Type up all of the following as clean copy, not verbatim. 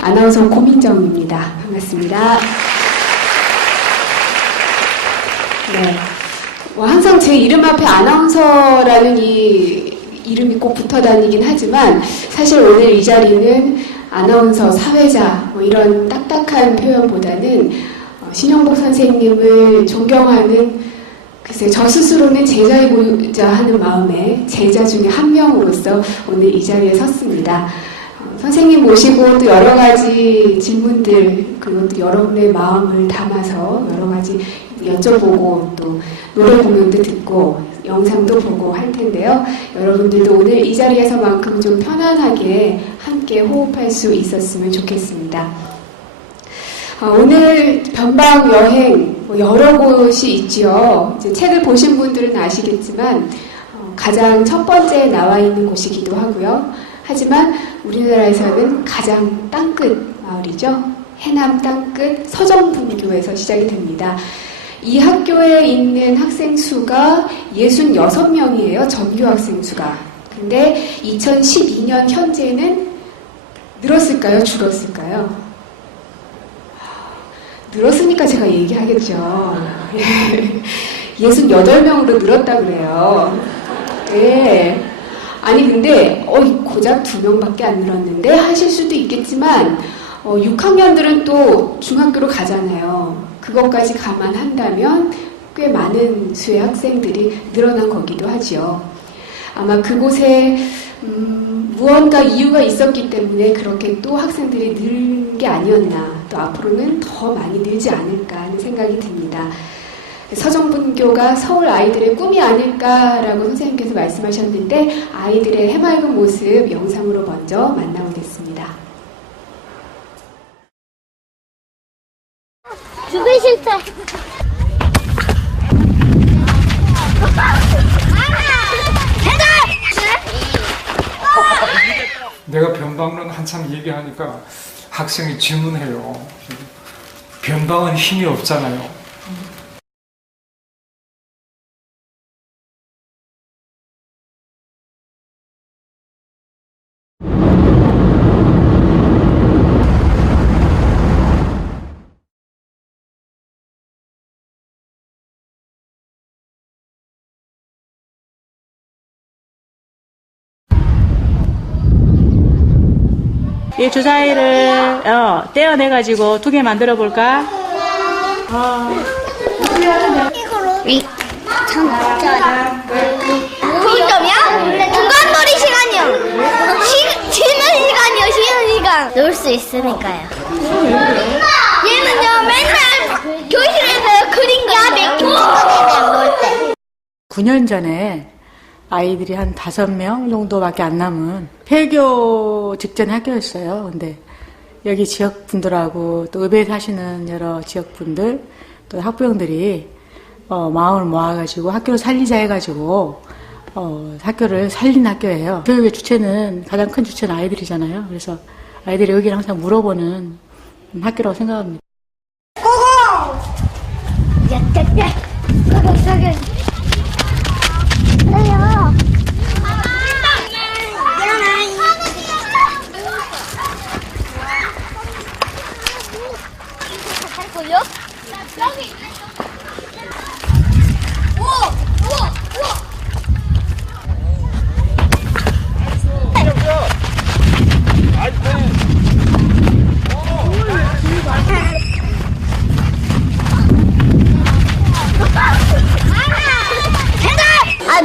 아나운서 고민정입니다. 반갑습니다. 네. 항상 제 이름 앞에 아나운서라는 이 이름이 꼭 붙어 다니긴 하지만 사실 오늘 이 자리는 아나운서, 사회자 이런 딱딱한 표현보다는 신영복 선생님을 존경하는 글쎄 저 스스로는 제자이고자 하는 마음에 제자 중에 한 명으로서 오늘 이 자리에 섰습니다. 선생님 모시고 또 여러 가지 질문들 그리고 또 여러분의 마음을 담아서 여러 가지 여쭤보고 또 노래 공연도 듣고 영상도 보고 할 텐데요. 여러분들도 오늘 이 자리에서만큼 좀 편안하게 함께 호흡할 수 있었으면 좋겠습니다. 오늘 변방 여행 여러 곳이 있지요. 이제 책을 보신 분들은 아시겠지만 가장 첫 번째에 나와 있는 곳이기도 하고요. 하지만 우리나라에서는 가장 땅끝 마을이죠. 해남 땅끝 서정분교에서 시작이 됩니다. 이 학교에 있는 학생 수가 66명이에요. 전교 학생 수가. 근데 2012년 현재는 늘었을까요? 줄었을까요? 늘었으니까 제가 얘기하겠죠. 68명으로 늘었다 그래요. 네. 아니 근데 고작 2명밖에 안 늘었는데 하실 수도 있겠지만 6학년들은 또 중학교로 가잖아요. 그것까지 감안한다면 꽤 많은 수의 학생들이 늘어난 거기도 하지요. 아마 그곳에 무언가 이유가 있었기 때문에 그렇게 또 학생들이 늘 게 아니었나, 또 앞으로는 더 많이 늘지 않을까 하는 생각이 듭니다. 서정분교가 서울 아이들의 꿈이 아닐까라고 선생님께서 말씀하셨는데 아이들의 해맑은 모습 영상으로 먼저 만나보겠습니다. 죽기 싫다. 내가 변방론 한참 얘기하니까 학생이 질문해요. 변방은 힘이 없잖아요. 이 주사위를 떼어내가지고 2개 만들어 볼까? 무슨 점이야? 중간놀이 시간이요. 쉬는 시간이요. 쉬는 시간. 놀 수 있으니까요. 얘는요 맨날 교실에서 그림과 맥주 놀 때. 9년 전에 아이들이 한 5명 정도밖에 안 남은 폐교 직전 학교였어요. 근데 여기 지역분들하고 또 읍에 사시는 여러 지역분들 또 학부형들이 마음을 모아가지고 학교를 살리자 해가지고 학교를 살린 학교예요. 교육의 주체는 가장 큰 주체는 아이들이잖아요. 그래서 아이들이 여기를 항상 물어보는 학교라고 생각합니다. 고고! 야야야! 사격! 그래요.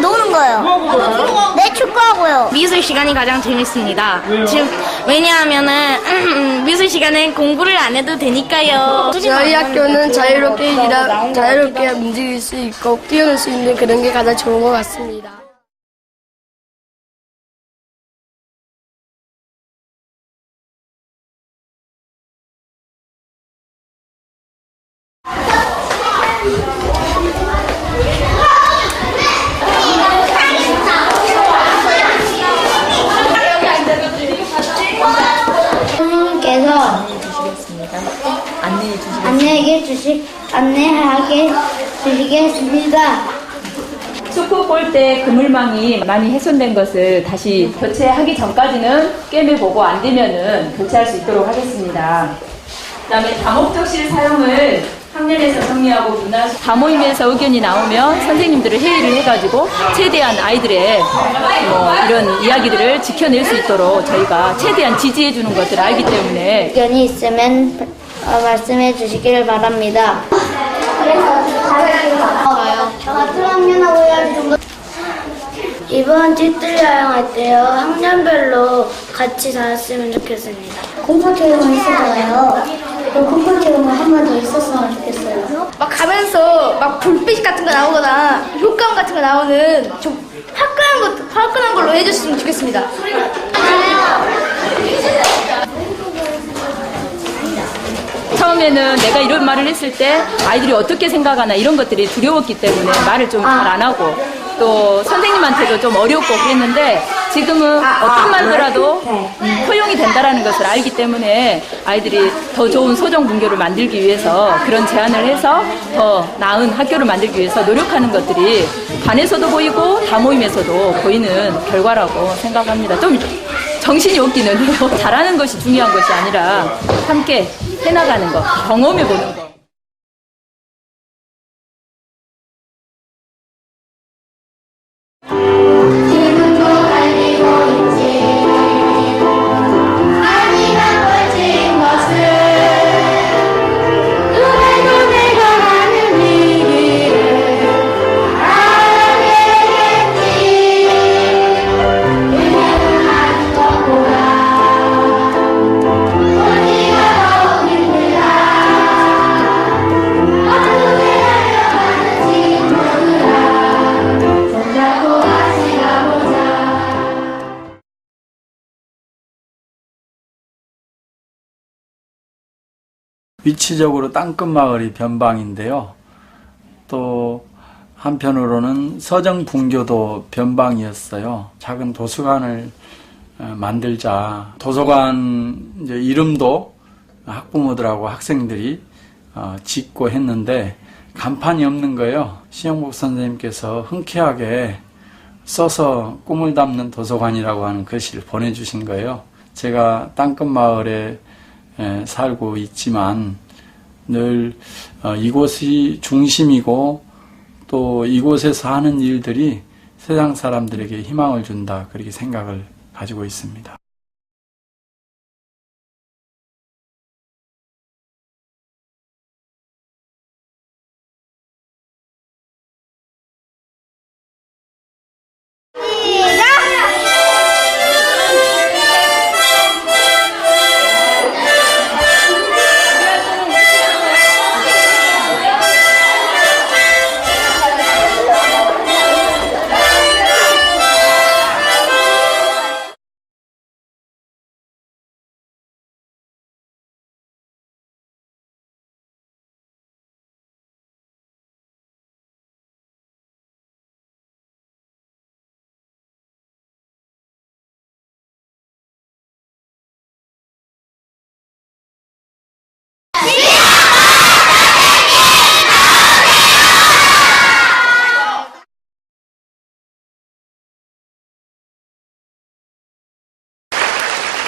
노는 거요. 네, 축구하고요. 미술 시간이 가장 재밌습니다. 지금 왜냐하면은 미술 시간엔 공부를 안 해도 되니까요. 저희 학교는 자유롭게 움직일 수 있고 뛰어놀 수 있는 그런 게 가장 좋은 것 같습니다. 선생님께서 안내하게 주시겠습니다. 수프 볼 때 그물망이 많이 훼손된 것을 다시 교체하기 전까지는 꿰매보고 안 되면은 교체할 수 있도록 하겠습니다. 그다음에 다목적실 사용을 학년에서 정리하고 문화 다모임에서 의견이 나오면 선생님들을 회의를 해가지고 최대한 아이들의 이런 이야기들을 지켜낼 수 있도록 저희가 최대한 지지해 주는 것을 알기 때문에 의견이 있으면 말씀해 주시기를 바랍니다. 같은 학년하고 해야지 좀 더. 이번 띠들 여행할 때요, 학년별로 같이 다녔으면 좋겠습니다. 공포 체험을 했었잖아요. 공포 체험을 한 번 더 있었으면 좋겠어요. 막 가면서 막 불빛 같은 거 나오거나 효과음 같은 거 나오는 좀 화끈한 걸로 해줬으면 좋겠습니다. 처음에는 내가 이런 말을 했을 때 아이들이 어떻게 생각하나 이런 것들이 두려웠기 때문에 말을 좀 잘 안 하고 또 선생님한테도 좀 어렵고 그랬는데 지금은 어떤 말더라도 포용이 된다라는 것을 알기 때문에 아이들이 더 좋은 소정분교를 만들기 위해서 그런 제안을 해서 더 나은 학교를 만들기 위해서 노력하는 것들이 반에서도 보이고 다모임에서도 보이는 결과라고 생각합니다. 좀 정신이 없기는 해요. 잘하는 것이 중요한 것이 아니라 함께 해나가는 것, 경험해보는 것. 위치적으로 땅끝마을이 변방인데요. 또 한편으로는 서정분교도 변방이었어요. 작은 도서관을 만들자. 도서관 이름도 학부모들하고 학생들이 짓고 했는데 간판이 없는 거예요. 신영복 선생님께서 흔쾌하게 써서 꿈을 담는 도서관이라고 하는 글씨를 보내주신 거예요. 제가 땅끝마을에 살고 있지만 늘 이곳이 중심이고 또 이곳에서 하는 일들이 세상 사람들에게 희망을 준다, 그렇게 생각을 가지고 있습니다.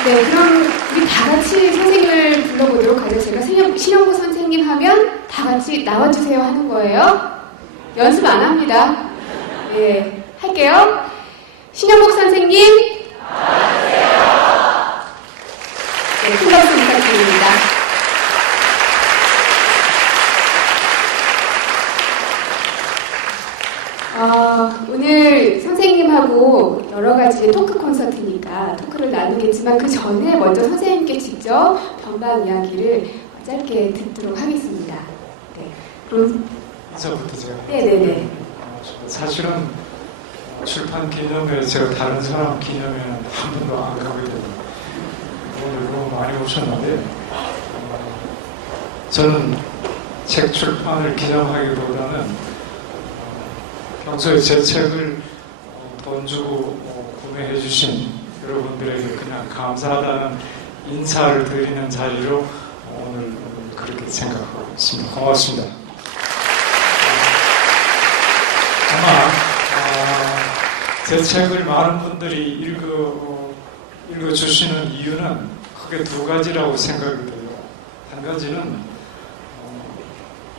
네, 그럼 우리 다 같이 선생님을 불러보도록 하죠. 제가 신영복 선생님 하면 다 같이 나와주세요 하는 거예요. 연습 안 합니다. 네, 할게요. 신영복 선생님. 나와주세요. 네, 큰 박수 부탁드립니다. 오늘 선생님하고 여러 가지 토크 콘서트니까 토크를 나누겠지만 그 전에 먼저 선생님께 직접 변방 이야기를 짧게 듣도록 하겠습니다. 네. 그럼 이제부터 제가. 네네네. 사실은 출판 기념회 제가 다른 사람 기념회는 한 번도 안 가고 있거든요. 오늘 너무 많이 오셨는데 저는 책 출판을 기념하기보다는 평소에 제 책을 돈 주고 구매해 주신 여러분들에게 그냥 감사하다는 인사를 드리는 자리로 오늘 그렇게 생각하고 있습니다. 고맙습니다. 아마 제 책을 많은 분들이 읽어주시는 이유는 크게 두 가지라고 생각이 돼요. 한 가지는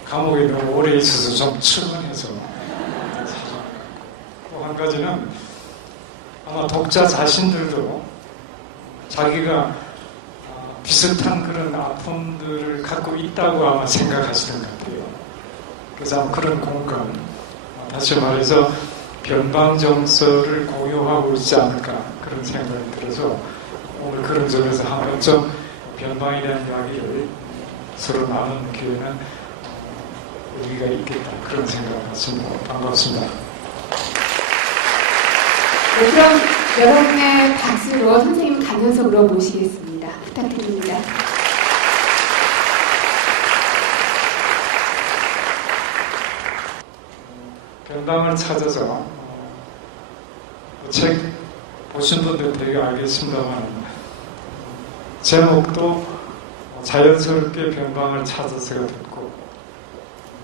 감옥에 너무 오래 있어서 좀 측은해서, 또 한 가지는 아마 독자 자신들도 자기가 비슷한 그런 아픔들을 갖고 있다고 아마 생각하시는 것 같아요. 그래서 아마 그런 공감, 다시 말해서 변방정서를 공유하고 있지 않을까 그런 생각이 들어서 오늘 그런 점에서 한 번쯤 변방에 대한 이야기를 서로 나누는 기회는 의미가 있겠다 그런 생각을 했습니다. 반갑습니다. 네, 그럼 여러분의 박수로 선생님 강연석으로 모시겠습니다. 부탁드립니다. 변방을 찾아서 책 보신 분들 되게 알겠습니다만 제목도 자연스럽게 변방을 찾아서가 됐고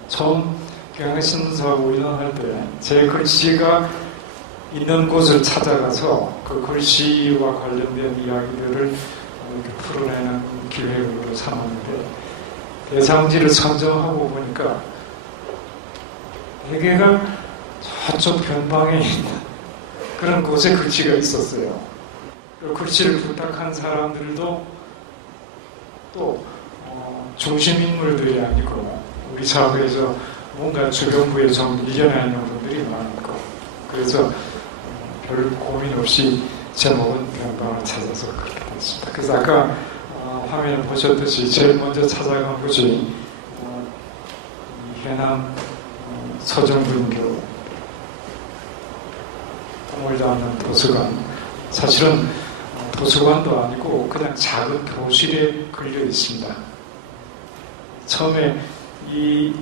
처음 경향신사하고 운영할 때 제 글씨가 있는 곳을 찾아가서 그 글씨와 관련된 이야기들을 이렇게 풀어내는 기획으로 삼았는데 대상지를 선정하고 보니까 대개가 저쪽 변방에 있는 그런 곳에 글씨가 있었어요. 그 글씨를 부탁한 사람들도 또 중심인물들이 아니고 우리 사회에서 뭔가 주변부에 좀 이겨내야 하는 분들이 많고 그래서 별 고민 없이 제목은 변방을 찾아서 그렇게 됐습니다. 그래서 아까 화면에 보셨듯이 제일 먼저 찾아간 곳이 해남 서정분교 꿈을 담는 도서관. 사실은 도서관도 아니고 그냥 작은 교실에 걸려 있습니다. 처음에 이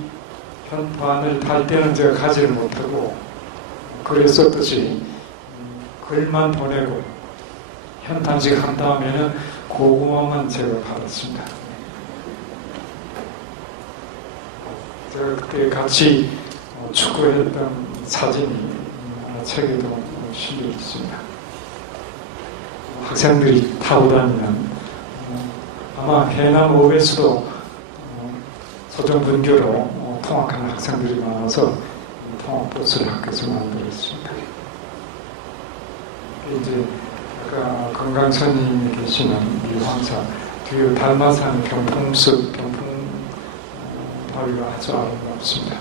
현판을 달 때는 제가 가지를 못하고 글에 썼듯이 글만 보내고 현판식 한 다음에는 고구마만 제가 받았습니다. 제가 그때 같이 축구했던 사진이 책에도 실려 있습니다. 학생들이 타고 다니는 아마 해남 읍에서도 서정분교로 통학하는 학생들이 많아서 통학버스를 학교에서 만들었습니다. 이제 아까 건강선님이 계시는 이 황사 뒤에 달마산 병풍숲 병풍바위가 아주 아름답습니다.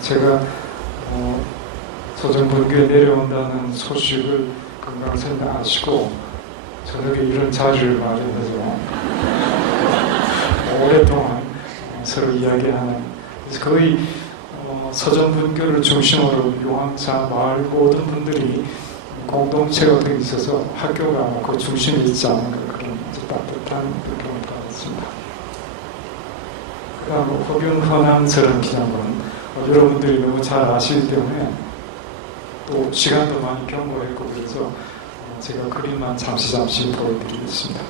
제가 서정분교에 내려온다는 소식을 건강선님 아시고 저녁에 이런 자리를 마련해서 오랫동안 서로 이야기하는 그래서 거의 서정분교를 중심으로 용왕사 마을 모든 분들이 공동체가 되어 있어서 학교가 그 중심에 있지 않은가 그런 따뜻한 느낌을 받았습니다. 그 다음 허균헌항스러운 기념은 여러분들이 너무 잘 아시기 때문에 또 시간도 많이 경고했고 그래서 제가 그림만 잠시 보여드리겠습니다.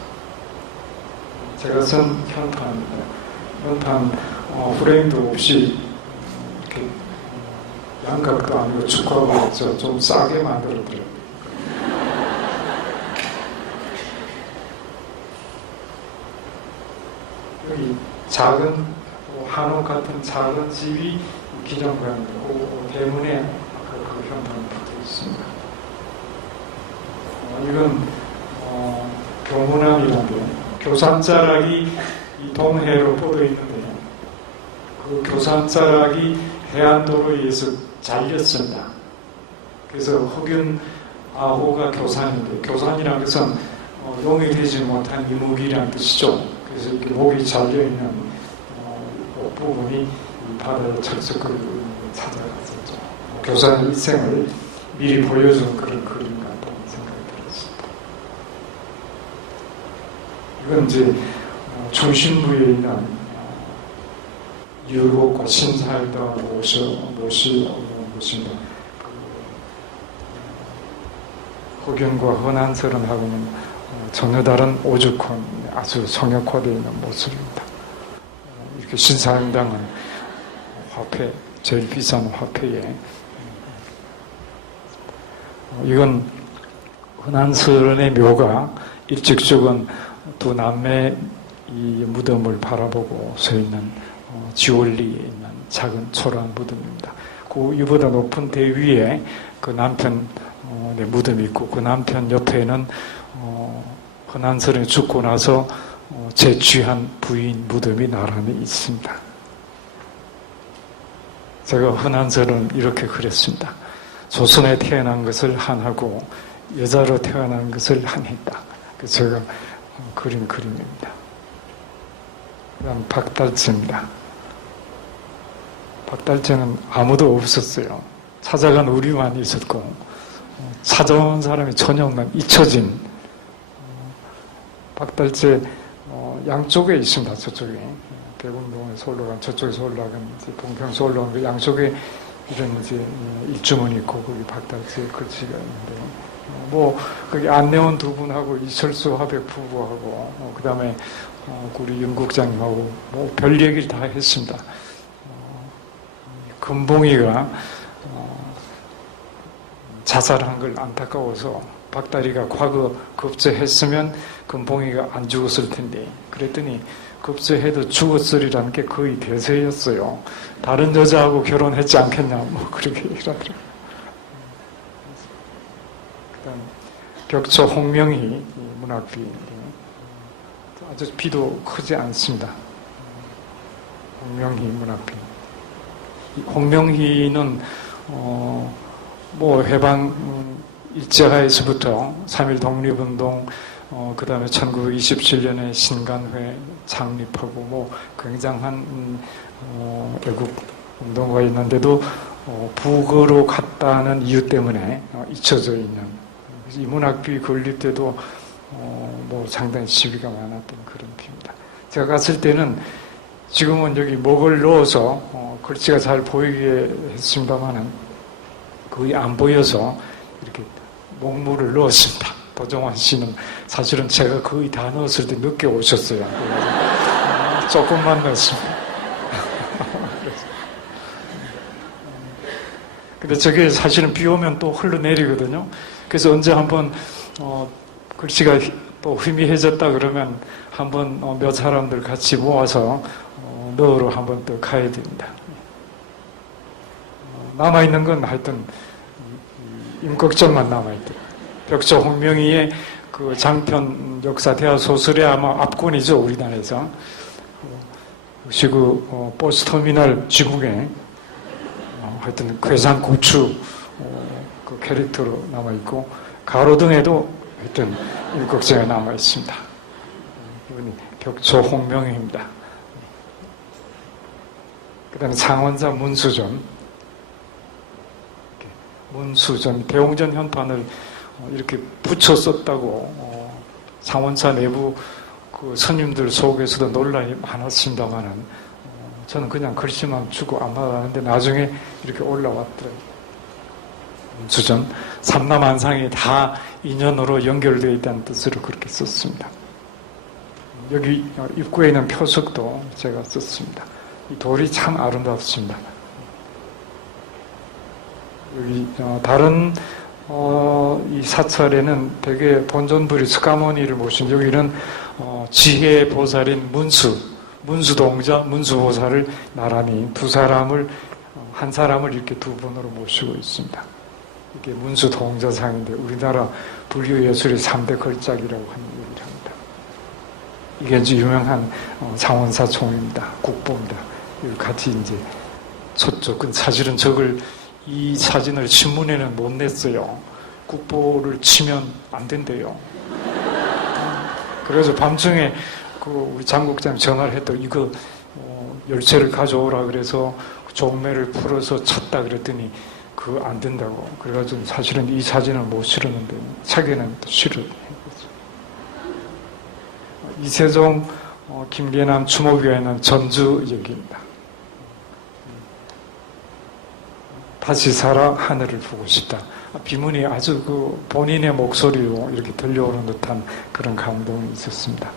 제가 쓴 현판입니다. 현판 프레임도 없이 이렇게 양각도 아니고 축구하고 좀 싸게 만들어드려요. 여기 작은 한옥 같은 작은 집이 기념관입니다. 그 대문에 그 현판이 붙어 있습니다. 이건 교문암이라는데 교산자락이 이 동해로 뻗어 있는데 그 교산자락이 해안도로에 의해서 잘렸습니다. 그래서 흑윤아호가 교산인데 교산이라는 것은 용이 되지 못한 이목이라는 뜻이죠. 그래서 이렇게 목이 잘려있는 부분이 바다에 철석을 찾아갔었죠. 교산의 일생을 미리 보여준 그런 그림 같다는 생각이 들었습니다. 이건 이제 중심부에 있는 유혹과 신사에다 모시는 곳입니다. 흑연과 헌안설은하고는 전혀 다른 오죽헌 아주 성역화되어 있는 모습입니다. 이렇게 신사임당은 화폐, 제일 비싼 화폐에 이건 흔한스런의 묘가 일찍 죽은 두 남매 이 무덤을 바라보고 서 있는 지월리에 있는 작은 초라한 무덤입니다. 그 이보다 높은 대 위에 그 남편 무덤이 있고 그 남편 옆에는 흔한스런이 죽고 나서 재취한 부인 무덤이 나란히 있습니다. 제가 흔한스런 이렇게 그렸습니다. 조선에 태어난 것을 한하고 여자로 태어난 것을 한했다. 그래서 제가 그린 그림입니다. 그다음 박달재입니다. 박달재는 아무도 없었어요. 찾아간 우리만 있었고 찾아온 사람이 전혀 없는 잊혀진 박달재 양쪽에 있습니다. 저쪽에 대군동에서 올라간 저쪽에서 올라간 동평에서 올라간 그 양쪽에 이런 이제 일주문이 있고 거기 박달재 글씨가 있는데 뭐 거기 안내원 두 분하고 이철수 화백 부부하고 그다음에 우리 윤 국장님하고 뭐 별 얘기를 다 했습니다. 금봉이가 자살한 걸 안타까워서 박다리가 과거 급제했으면 금봉이가 안 죽었을 텐데 그랬더니 급제해도 죽었으리라는 게 거의 대세였어요. 다른 여자하고 결혼했지 않겠냐 뭐 그렇게 얘기하더라고요. 그다음 벽초 홍명희 문학비 아주 비도 크지 않습니다. 홍명희 문학비. 홍명희는 뭐 해방 일제하에서부터 3.1 독립운동 그 다음에 1927년에 신간회 창립하고 뭐 굉장한 애국 운동가 있는데도 북으로 갔다는 이유 때문에 잊혀져 있는 이 문학비 건립 때도 뭐 상당히 시비가 많았던 그런 비입니다. 제가 갔을 때는 지금은 여기 목을 넣어서 글씨가 잘 보이게 했습니다만은 거의 안 보여서 이렇게 목물을 넣었습니다. 도정환 씨는 사실은 제가 거의 다 넣었을 때 늦게 오셨어요. 조금만 넣었습니다. 근데 저게 사실은 비 오면 또 흘러내리거든요. 그래서 언제 한번 글씨가 또 희미해졌다 그러면 한번 몇 사람들 같이 모아서 넣으러 한번 또 가야 됩니다. 남아있는 건 하여튼 임꺽정만 남아있대. 벽초 홍명희의 그 장편 역사 대하 소설의 아마 압권이죠, 우리나라에서. 그리고 버스터미널 지붕에 하여튼 괴산고추 그 캐릭터로 남아있고 가로등에도 하여튼 임꺽정이 남아있습니다. 이분이 벽초 홍명희입니다. 그 다음에 상원사 문수전. 문수전, 대웅전 현판을 이렇게 붙여 썼다고 상원사 내부 그 스님들 속에서도 논란이 많았습니다만은 저는 그냥 글씨만 주고 안 받았는데 나중에 이렇게 올라왔더라고요. 문수전, 삼남한상이 다 인연으로 연결되어 있다는 뜻으로 그렇게 썼습니다. 여기 입구에 있는 표석도 제가 썼습니다. 이 돌이 참 아름답습니다. 여기 다른 이 사찰에는 되게 본존부리 스가모니를 모신 여기는 지혜 보살인 문수동자, 문수보살을 나란히 두 사람을 한 사람을 이렇게 두 분으로 모시고 있습니다. 이게 문수동자상인데 우리나라 불교예술의 3대 걸작이라고 하는 얘기를 합니다. 이게 이제 유명한 상원사 종입니다. 국보입니다. 이걸 같이 이제 저쪽은 사실은 이 사진을 신문에는 못 냈어요. 국보를 치면 안 된대요. 그래서 밤중에 우리 장국장님 전화를 했더니 이거 열쇠를 가져오라 그래서 종매를 풀어서 쳤다 그랬더니 그거 안 된다고. 그래가지고 사실은 이 사진을 못 실었는데 책에는 또 실었어요. 이세종, 김계남 추모비가 있는 전주 여기입니다. 다시 살아 하늘을 보고 싶다. 비문이 아주 그 본인의 목소리로 이렇게 들려오는 듯한 그런 감동이 있었습니다.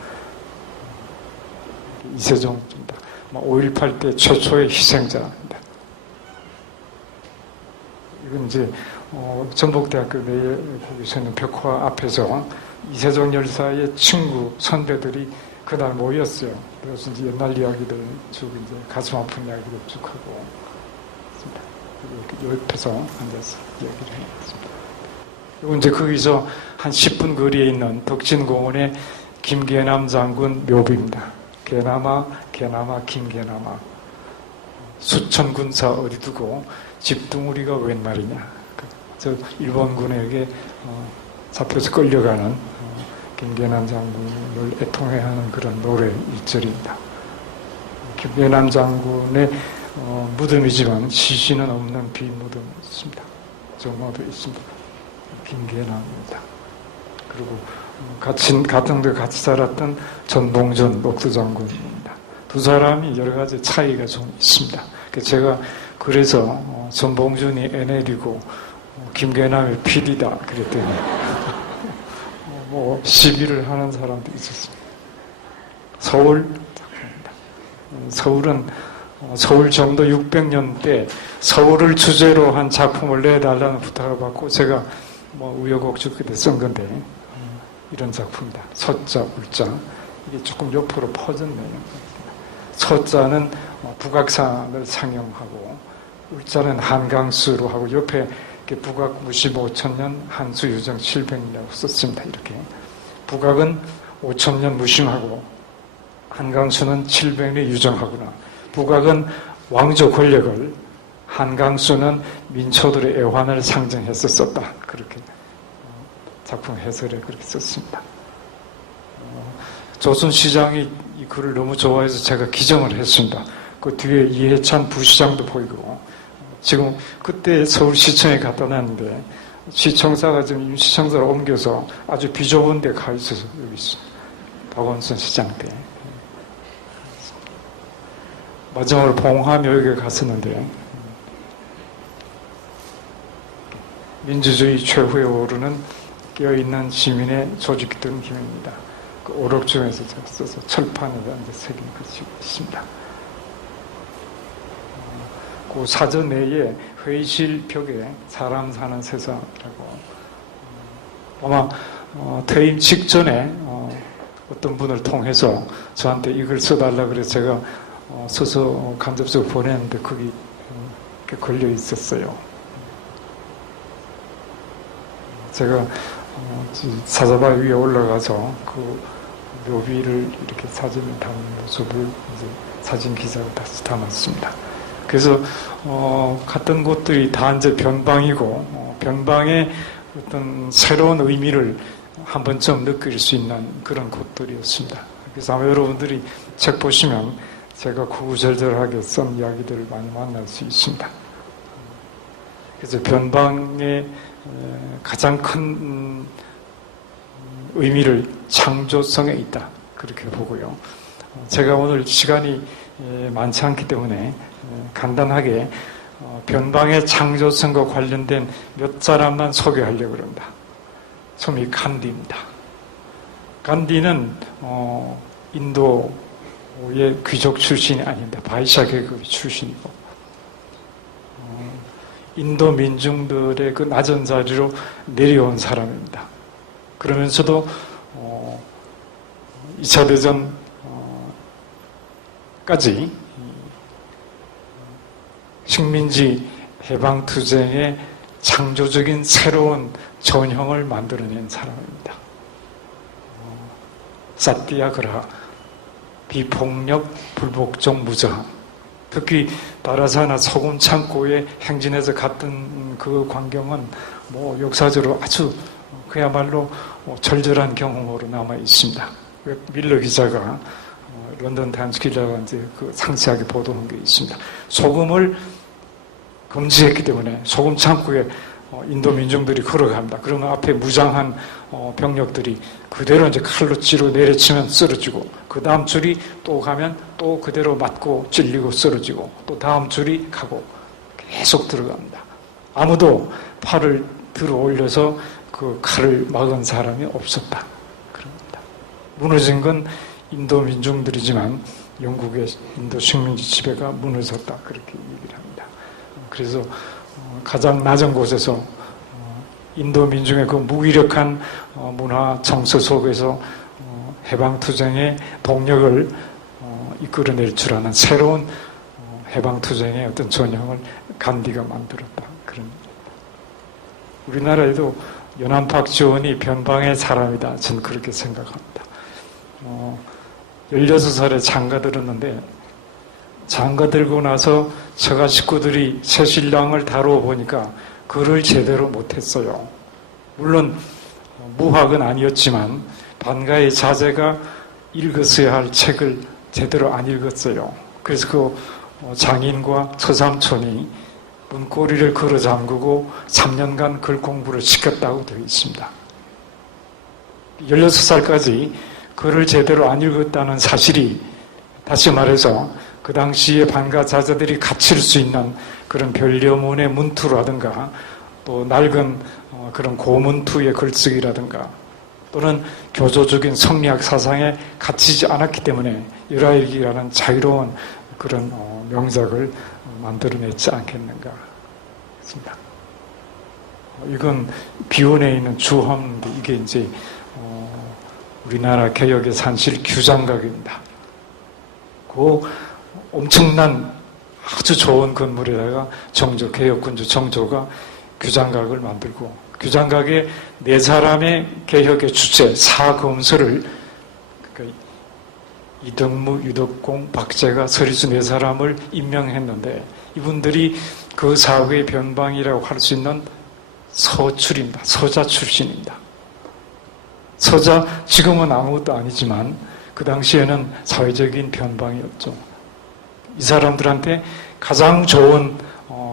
이세종입니다. 5.18 때 최초의 희생자입니다. 이건 이제 전북대학교 내에 거기서 있는 벽화 앞에서 이세종 열사의 친구 선배들이 그날 모였어요. 그래서 이제 옛날 이야기들 쭉 이제 가슴 아픈 이야기들 쭉 하고 옆에서 앉아서 얘기를 했습니다. 그리고 이제 거기서 한 10분 거리에 있는 덕진공원의 김계남 장군 묘비입니다. 개나마 김계나마 수천 군사 어디 두고 집둥우리가 웬 말이냐. 저 일본군에게 잡혀서 끌려가는 김계남 장군을 애통해하는 그런 노래 일절입니다. 김계남 장군의 무덤이지만 시신은 없는 비무덤이 있습니다. 정화도 있습니다. 김계남입니다. 그리고 같은 데 같이 살았던 전봉준 녹두장군입니다. 두 사람이 여러 가지 차이가 좀 있습니다. 제가 그래서 전봉준이 NL이고 김계남이 PD다 그랬더니 뭐 시비를 하는 사람도 있었습니다. 서울 작품입니다. 서울은 서울 정도 600년 때 서울을 주제로 한 작품을 내달라는 부탁을 받고 제가 뭐 우여곡절 끝에 쓴 건데 이런 작품입니다. 서자, 울자. 이게 조금 옆으로 퍼졌네요. 서자는 북악산을 상영하고 울자는 한강수로 하고 옆에 북악 무시 5천년 한수 유정 700년이라고 썼습니다. 이렇게 북악은 5천년 무심하고 한강수는 700년 유정하구나. 북악은 왕조 권력을, 한강수는 민초들의 애환을 상징해서 썼다. 그렇게 작품 해설에 그렇게 썼습니다. 조선시장이 이 글을 너무 좋아해서 제가 기정을 했습니다. 그 뒤에 이해찬 부시장도 보이고, 지금 그때 서울시청에 갖다 놨는데 시청사가 지금 임시청사로 옮겨서 아주 비좁은 데 가 있어서 여기 있습니다. 박원순 시장 때. 마지막으로 봉화묘역에 갔었는데 민주주의 최후에 오르는 깨어있는 시민의 조직된 힘입니다. 그 오록 중에서 제가 써서 철판에다 이제 새긴 것이 있습니다. 그 사전 내에 회의실 벽에 사람 사는 세상이라고 아마 퇴임 직전에 어떤 분을 통해서 저한테 이걸 써달라 그래서 제가 써서 간접적으로 보냈는데 거기 걸려 있었어요. 제가 사자바위 위에 올라가서 그 묘비를 이렇게 사진을 담은 모습을 이제 사진 기사로 다시 담았습니다. 그래서 갔던 곳들이 다 이제 변방이고 변방의 어떤 새로운 의미를 한 번쯤 느낄 수 있는 그런 곳들이었습니다. 그래서 아마 여러분들이 책 보시면 제가 구구절절하게 쓴 이야기들을 많이 만날 수 있습니다. 그래서 변방의 가장 큰 의미를 창조성에 있다. 그렇게 보고요. 제가 오늘 시간이 많지 않기 때문에 간단하게 변방의 창조성과 관련된 몇 사람만 소개하려고 합니다. 처음이 간디입니다. 간디는 인도의 귀족 출신이 아닌데 바이샤 계급 출신이고 인도 민중들의 그 낮은 자리로 내려온 사람입니다. 그러면서도 2차 대전까지 식민지 해방투쟁의 창조적인 새로운 전형을 만들어낸 사람입니다. 사티아그라하, 비폭력, 불복종, 무저항. 특히 다라사나 소금 창고에 행진해서 갔던 그 광경은 뭐 역사적으로 아주 그야말로 절절한 경험으로 남아 있습니다. 밀러 기자가 런던 타임스 기자가 이제 그 상세하게 보도한 게 있습니다. 소금을 금지했기 때문에 소금 창고에 인도 민중들이 걸어갑니다. 그러면 앞에 무장한 병력들이 그대로 이제 칼로 찌르고 내려치면 쓰러지고 그 다음 줄이 또 가면 또 그대로 맞고 찔리고 쓰러지고 또 다음 줄이 가고 계속 들어갑니다. 아무도 팔을 들어 올려서 그 칼을 막은 사람이 없었다. 그럽니다. 무너진 건 인도 민중들이지만 영국의 인도 식민지 지배가 무너졌다. 그렇게 얘기를 합니다. 그래서 가장 낮은 곳에서 인도 민중의 그 무기력한 문화 정서 속에서 해방투쟁의 동력을 이끌어낼 줄 아는 새로운 해방투쟁의 어떤 전형을 간디가 만들었다. 그런 우리나라에도 연안박 지원이 변방의 사람이다. 저는 그렇게 생각합니다. 16살에 장가 들었는데 장가 들고 나서 처가 식구들이 새신랑을 다루어 보니까 글을 제대로 못했어요. 물론 무학은 아니었지만 반가의 자제가 읽었어야 할 책을 제대로 안 읽었어요. 그래서 그 장인과 처삼촌이 문고리를 걸어 잠그고 3년간 글 공부를 시켰다고 되어 있습니다. 16살까지 글을 제대로 안 읽었다는 사실이 다시 말해서 그 당시에 반가 자제들이 갖출 수 있는 그런 별려문의 문투라든가 또 낡은 그런 고문투의 글쓰기라든가 또는 교조적인 성리학 사상에 갇히지 않았기 때문에 열하일기라는 자유로운 그런 명작을 만들어냈지 않겠는가 싶습니다. 이건 비운에 있는 주헌인데 이게 이제 우리나라 개혁의 산실 규장각입니다. 그 엄청난 아주 좋은 건물에다가 정조, 개혁군주 정조가 규장각을 만들고 규장각에 네 사람의 개혁의 주체 사검서를 이덕무, 유덕공, 박재가, 서리수 네 사람을 임명했는데 이분들이 그 사회의 변방이라고 할 수 있는 서출입니다. 서자 출신입니다. 서자 지금은 아무것도 아니지만 그 당시에는 사회적인 변방이었죠. 이 사람들한테 가장 좋은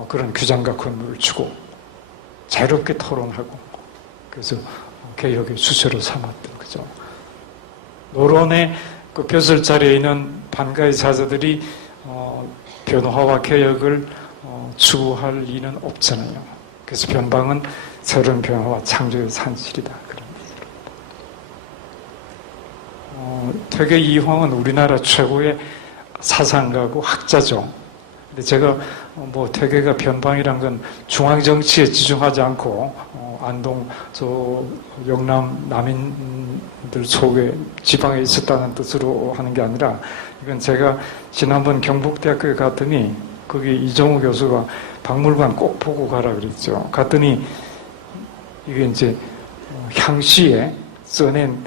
그런 규장각 건물을 주고 자유롭게 토론하고 그래서 개혁의 주체로 삼았던 거죠. 노론의 그 벼슬자리에 있는 반가의 자제들이 변화와 개혁을 추구할 리는 없잖아요. 그래서 변방은 새로운 변화와 창조의 산실이다. 그런 퇴계 이황은 우리나라 최고의 사상가고 학자죠. 근데 제가 퇴계가 변방이란 건 중앙 정치에 지중하지 않고 안동 영남 남인들 속에 지방에 있었다는 뜻으로 하는 게 아니라 이건 제가 지난번 경북대학교에 갔더니 거기 이정우 교수가 박물관 꼭 보고 가라 그랬죠. 갔더니 이게 이제 향시에 써낸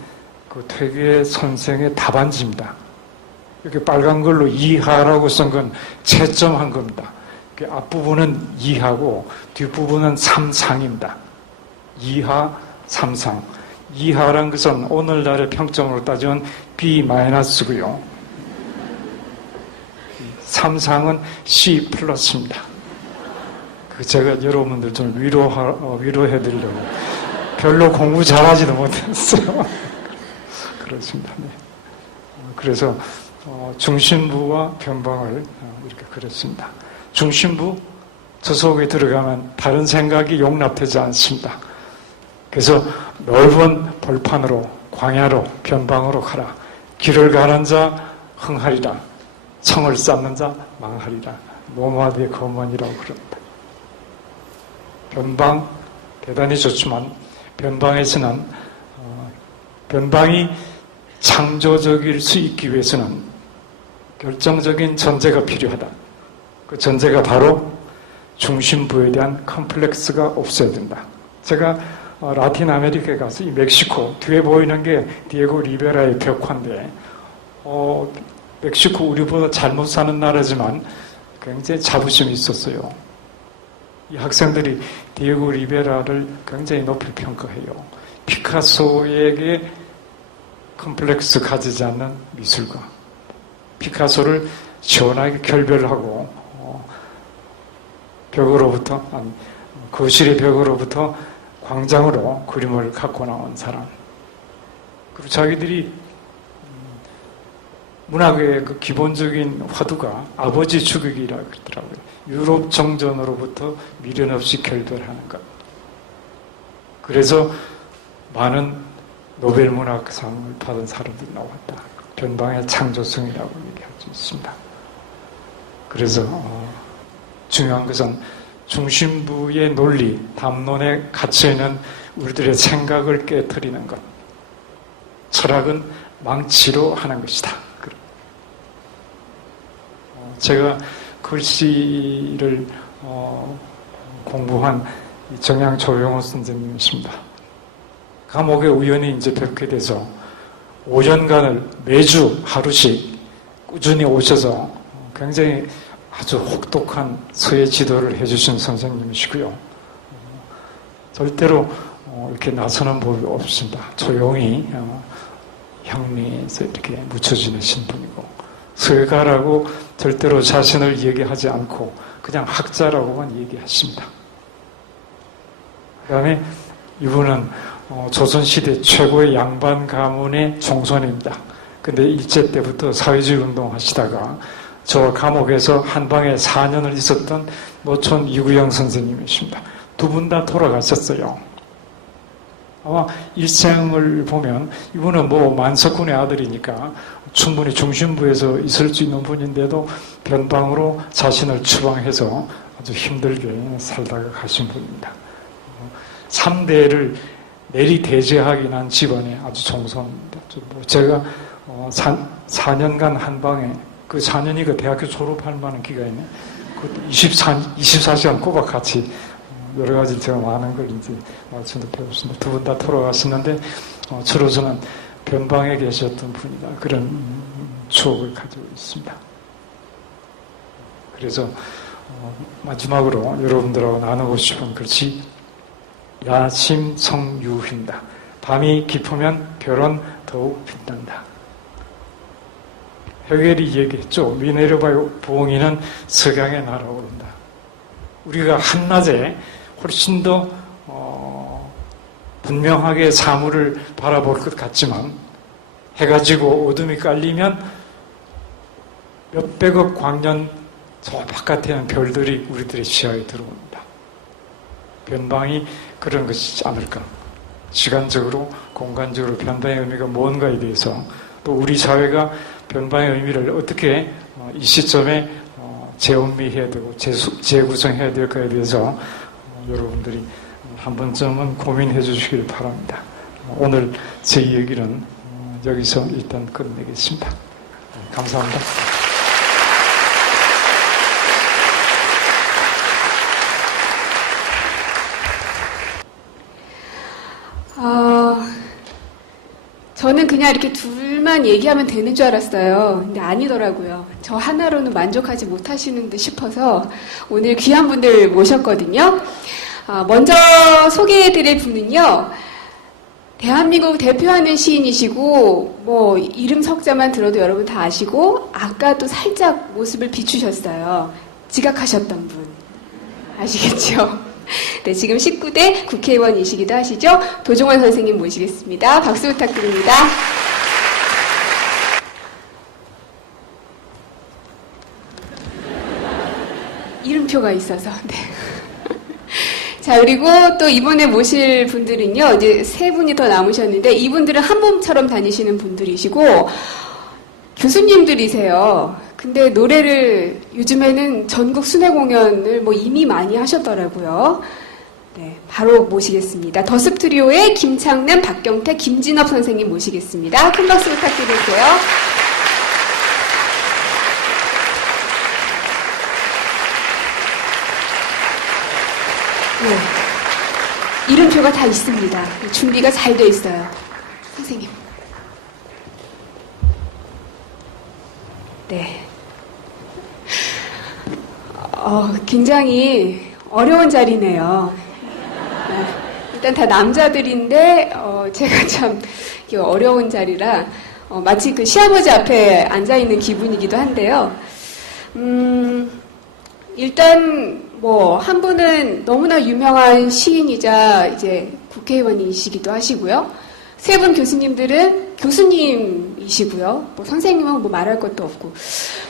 그 퇴계 선생의 답안지입니다. 이렇게 빨간 걸로 이하라고 쓴 건 채점한 겁니다. 앞부분은 이하고 뒷부분은 삼상입니다. 이하, 삼상. 이하란 것은 오늘날의 평점으로 따지면 B-고요. 삼상은 C 플러스입니다. 제가 여러분들 좀 위로해드리려고. 별로 공부 잘하지도 못했어요. 그렇습니다. 네. 그래서 중심부와 변방을 이렇게 그렸습니다. 중심부 저 속에 들어가면 다른 생각이 용납되지 않습니다. 그래서 넓은 벌판으로 광야로 변방으로 가라. 길을 가는 자 흥하리라. 청을 쌓는 자 망하리라. 노마드의 검언이라고 그럽니다. 변방 대단히 좋지만 변방에서는 변방이 창조적일 수 있기 위해서는 결정적인 전제가 필요하다. 그 전제가 바로 중심부에 대한 컴플렉스가 없어야 된다. 제가 라틴 아메리카에 가서 이 멕시코 뒤에 보이는 게 디에고 리베라의 벽화인데 멕시코 우리보다 잘못 사는 나라지만 굉장히 자부심이 있었어요. 이 학생들이 디에고 리베라를 굉장히 높이 평가해요. 피카소에게 컴플렉스 가지지 않는 미술가. 피카소를 시원하게 결별하고 벽으로부터 거실의 벽으로부터 광장으로 그림을 갖고 나온 사람. 그리고 자기들이 문학의 그 기본적인 화두가 아버지 죽이기라 그러더라고요. 유럽 정전으로부터 미련 없이 결별하는 것. 그래서 많은 노벨 문학상을 받은 사람들이 나왔다. 변방의 창조성이라고 얘기할 수 있습니다. 그래서 중요한 것은 중심부의 논리, 담론에 갇혀있는 우리들의 생각을 깨트리는 것. 철학은 망치로 하는 것이다. 제가 글씨를 공부한 정양 조용호 선생님이십니다. 감옥에 우연히 이제 뵙게 돼서 5년간을 매주 하루씩 꾸준히 오셔서 굉장히 아주 혹독한 서예 지도를 해주신 선생님이시고요. 절대로 이렇게 나서는 법이 없습니다. 조용히 형리에서 이렇게 묻혀 지내신 분이고, 서예가라고 절대로 자신을 얘기하지 않고 그냥 학자라고만 얘기하십니다. 그 다음에 이분은 조선시대 최고의 양반 가문의 종손입니다. 근데 일제 때부터 사회주의 운동 하시다가 저 감옥에서 한방에 4년을 있었던 노천 이구영 선생님이십니다. 두 분 다 돌아가셨어요. 아마 일생을 보면 이분은 뭐 만석군의 아들이니까 충분히 중심부에서 있을 수 있는 분인데도 변방으로 자신을 추방해서 아주 힘들게 살다가 가신 분입니다. 3대를 내리대제하긴 한 집안의 아주 종손입니다. 제가 4년간 한방에, 그 4년이 그 대학교 졸업할 만한 기간이네. 그 24시간 꼬박 같이 여러 가지 제가 많은 걸 이제 말씀도 배웠습니다. 두 분 다 돌아가셨는데, 주로 저는 변방에 계셨던 분이다. 그런 추억을 가지고 있습니다. 그래서 마지막으로 여러분들하고 나누고 싶은 글씨, 야심성유입니다. 밤이 깊으면 별은 더욱 빛난다. 헤겔이 얘기했죠. 미네르바의 부엉이는 석양에 날아오른다. 우리가 한낮에 훨씬 더 분명하게 사물을 바라볼 것 같지만, 해가 지고 어둠이 깔리면 몇백억 광년 저 바깥에는 별들이 우리들의 시야에 들어옵니다. 변방이 그런 것이지 않을까. 시간적으로, 공간적으로 변방의 의미가 뭔가에 대해서, 또 우리 사회가 변방의 의미를 어떻게 이 시점에 재혼미해야 되고 재구성해야 될까에 대해서 여러분들이 한 번쯤은 고민해 주시길 바랍니다. 오늘 제 얘기는 여기서 일단 끝내겠습니다. 감사합니다. 저는 그냥 이렇게 둘만 얘기하면 되는 줄 알았어요. 근데 아니더라고요. 저 하나로는 만족하지 못하시는 듯 싶어서 오늘 귀한 분들 모셨거든요. 먼저 소개해드릴 분은요, 대한민국 대표하는 시인이시고, 뭐 이름 석자만 들어도 여러분 다 아시고, 아까 또 살짝 모습을 비추셨어요. 지각하셨던 분 아시겠죠? 네, 지금 19대 국회의원이시기도 하시죠? 도종환 선생님 모시겠습니다. 박수 부탁드립니다. 이름표가 있어서, 네. 자, 그리고 또 이번에 모실 분들은요, 이제 세 분이 더 남으셨는데, 이분들은 한몸처럼 다니시는 분들이시고, 교수님들이세요. 근데 노래를 요즘에는 전국 순회 공연을 뭐 이미 많이 하셨더라고요. 네, 바로 모시겠습니다. 더 스튜디오의 김창남, 박경태, 김진업 선생님 모시겠습니다. 큰 박수 부탁드릴게요. 네, 이름표가 다 있습니다. 준비가 잘 돼 있어요. 선생님. 네. 굉장히 어려운 자리네요. 네. 일단 다 남자들인데, 제가 참 어려운 자리라, 마치 그 시아버지 앞에 앉아있는 기분이기도 한데요. 일단, 한 분은 너무나 유명한 시인이자 이제 국회의원이시기도 하시고요. 세 분 교수님들은 교수님이시고요. 선생님은 말할 것도 없고.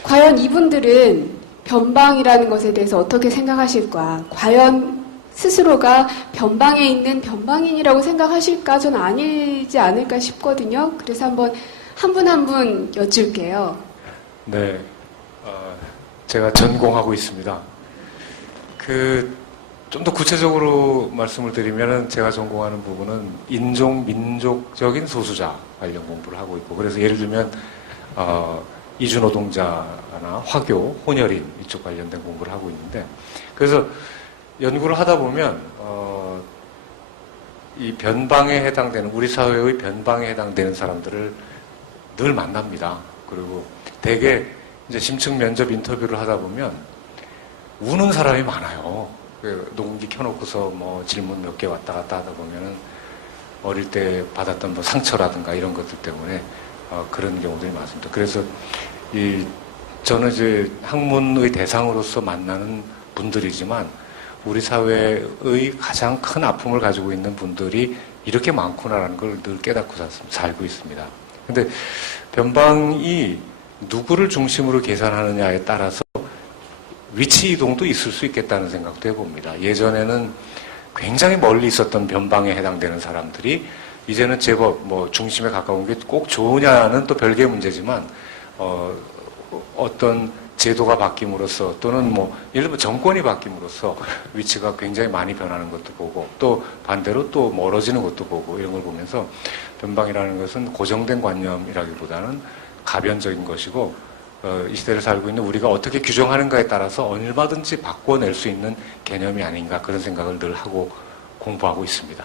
과연 이분들은 변방이라는 것에 대해서 어떻게 생각하실까? 과연 스스로가 변방에 있는 변방인이라고 생각하실까? 저는 아니지 않을까 싶거든요. 그래서 한번 한 분 한 분 여쭐게요. 네, 제가 전공하고 있습니다. 좀 더 구체적으로 말씀을 드리면은 제가 전공하는 부분은 인종, 민족적인 소수자 관련 공부를 하고 있고, 그래서 예를 들면 이주노동자나 화교, 혼혈인 이쪽 관련된 공부를 하고 있는데, 그래서 연구를 하다 보면 이 변방에 해당되는, 우리 사회의 변방에 해당되는 사람들을 늘 만납니다. 그리고 대개 이제 심층 면접 인터뷰를 하다 보면 우는 사람이 많아요. 녹음기 켜놓고서 뭐 질문 몇 개 왔다 갔다 하다 보면은 어릴 때 받았던 뭐 상처라든가 이런 것들 때문에 그런 경우들이 많습니다. 그래서 저는 이제 학문의 대상으로서 만나는 분들이지만 우리 사회의 가장 큰 아픔을 가지고 있는 분들이 이렇게 많구나라는 걸 늘 깨닫고 살고 있습니다. 근데 변방이 누구를 중심으로 계산하느냐에 따라서 위치 이동도 있을 수 있겠다는 생각도 해봅니다. 예전에는 굉장히 멀리 있었던 변방에 해당되는 사람들이 이제는 제법 뭐 중심에 가까운 게 꼭 좋으냐는 또 별개의 문제지만 어떤 제도가 바뀜으로써 또는 뭐 예를 들면 정권이 바뀜으로써 위치가 굉장히 많이 변하는 것도 보고, 또 반대로 또 멀어지는 것도 보고, 이런 걸 보면서 변방이라는 것은 고정된 관념이라기보다는 가변적인 것이고, 이 시대를 살고 있는 우리가 어떻게 규정하는가에 따라서 얼마든지 바꿔낼 수 있는 개념이 아닌가, 그런 생각을 늘 하고 공부하고 있습니다.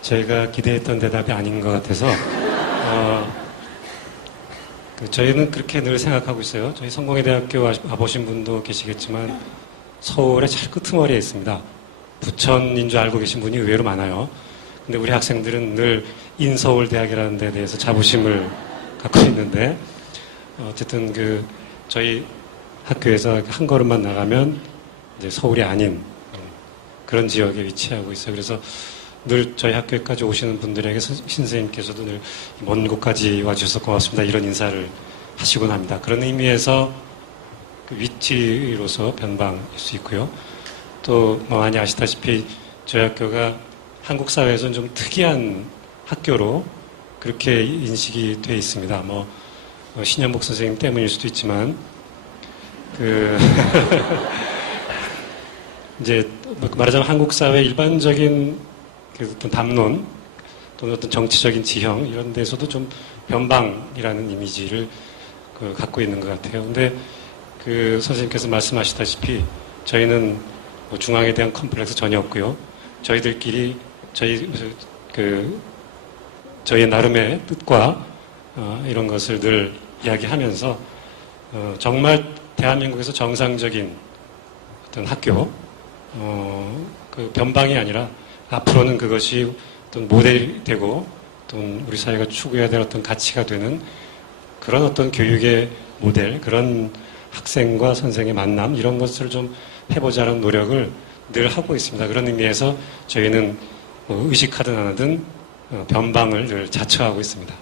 저희가 기대했던 대답이 아닌 것 같아서 저희는 그렇게 늘 생각하고 있어요. 저희 성공회대학교 와보신 분도 계시겠지만 서울의 잘 끄트머리에 있습니다. 부천인 줄 알고 계신 분이 의외로 많아요. 근데 우리 학생들은 늘 인서울대학이라는 데 대해서 자부심을 갖고 있는데, 어쨌든 저희 학교에서 한 걸음만 나가면 이제 서울이 아닌 그런 지역에 위치하고 있어요. 그래서 늘 저희 학교에까지 오시는 분들에게 신선생님께서도 늘 먼 곳까지 와주셔서 고맙습니다, 이런 인사를 하시곤 합니다. 그런 의미에서 그 위치로서 변방일 수 있고요. 또 많이 아시다시피 저희 학교가 한국 사회에서는 좀 특이한 학교로 그렇게 인식이 돼 있습니다. 신현복 선생님 때문일 수도 있지만 이제 말하자면 한국 사회 일반적인 어떤 담론 또는 어떤 정치적인 지형 이런 데서도 좀 변방이라는 이미지를 갖고 있는 것 같아요. 근데 선생님께서 말씀하시다시피 저희는 중앙에 대한 컴플렉스 전혀 없고요. 저희들끼리 저희의 나름의 뜻과 이런 것을 늘 이야기하면서 정말 대한민국에서 정상적인 어떤 학교, 변방이 아니라 앞으로는 그것이 어떤 모델이 되고 또는 우리 사회가 추구해야 될 어떤 가치가 되는 그런 어떤 교육의 모델, 그런 학생과 선생의 만남, 이런 것을 좀 해보자는 노력을 늘 하고 있습니다. 그런 의미에서 저희는 의식하든 안 하든 변방을 늘 자처하고 있습니다.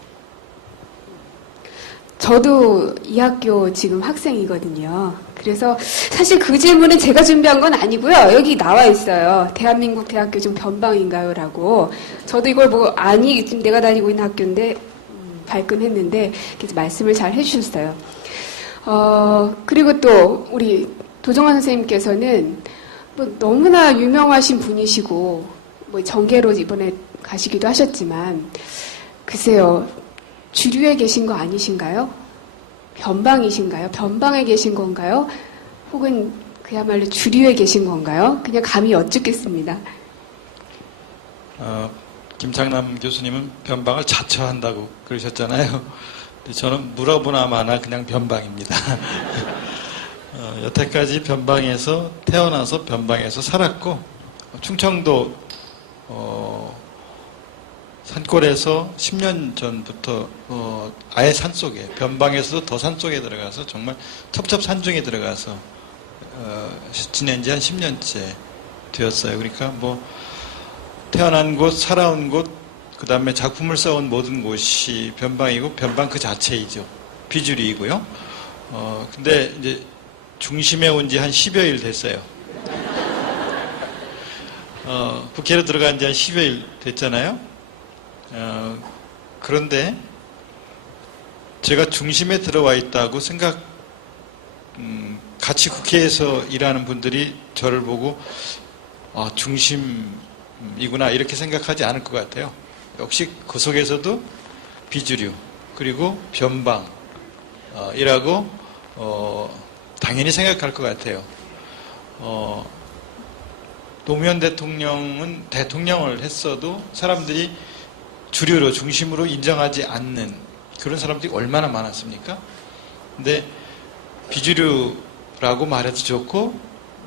저도 이 학교 지금 학생이거든요. 그래서 사실 그 질문은 제가 준비한 건 아니고요. 여기 나와 있어요. 대한민국 대학교 좀 변방인가요? 라고. 저도 이걸 지금 내가 다니고 있는 학교인데 발끈했는데 그래서 말씀을 잘 해주셨어요. 그리고 또 우리 도정환 선생님께서는 너무나 유명하신 분이시고 정계로 이번에 가시기도 하셨지만 글쎄요. 주류에 계신 거 아니신가요? 변방이신가요? 변방에 계신 건가요? 혹은 그야말로 주류에 계신 건가요? 그냥 감히 여쭙겠습니다. 김창남 교수님은 변방을 자처한다고 그러셨잖아요. 근데 저는 물어보나 마나 그냥 변방입니다. 여태까지 변방에서 태어나서 변방에서 살았고, 충청도 산골에서 10년 전부터 아예 산속에, 변방에서도 더 산속에 들어가서 정말 첩첩산중에 들어가서 지낸 지 한 10년째 되었어요. 그러니까 태어난 곳, 살아온 곳, 그 다음에 작품을 써온 모든 곳이 변방이고 변방 그 자체이죠. 비주류이고요. 근데 이제 중심에 온 지 한 10여일 됐어요. 국회로 들어간 지 한 10여일 됐잖아요. 그런데 제가 중심에 들어와 있다고 같이 국회에서 일하는 분들이 저를 보고 중심이구나 이렇게 생각하지 않을 것 같아요. 역시 그 속에서도 비주류 그리고 변방이라고 당연히 생각할 것 같아요. 노무현 대통령은 대통령을 했어도 사람들이 주류로 중심으로 인정하지 않는 그런 사람들이 얼마나 많았습니까? 근데 비주류라고 말해도 좋고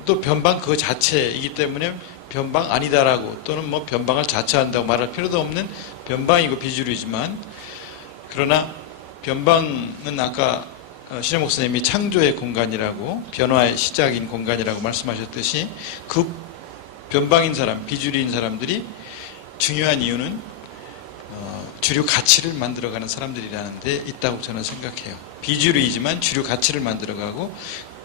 또 변방 그 자체이기 때문에 변방 아니다라고 또는 뭐 변방을 자처한다고 말할 필요도 없는 변방이고 비주류지만 그러나 변방은 아까 신영 목사님이 창조의 공간이라고 변화의 시작인 공간이라고 말씀하셨듯이 그 변방인 사람, 비주류인 사람들이 중요한 이유는 주류 가치를 만들어가는 사람들이라는 데 있다고 저는 생각해요. 비주류이지만 주류 가치를 만들어가고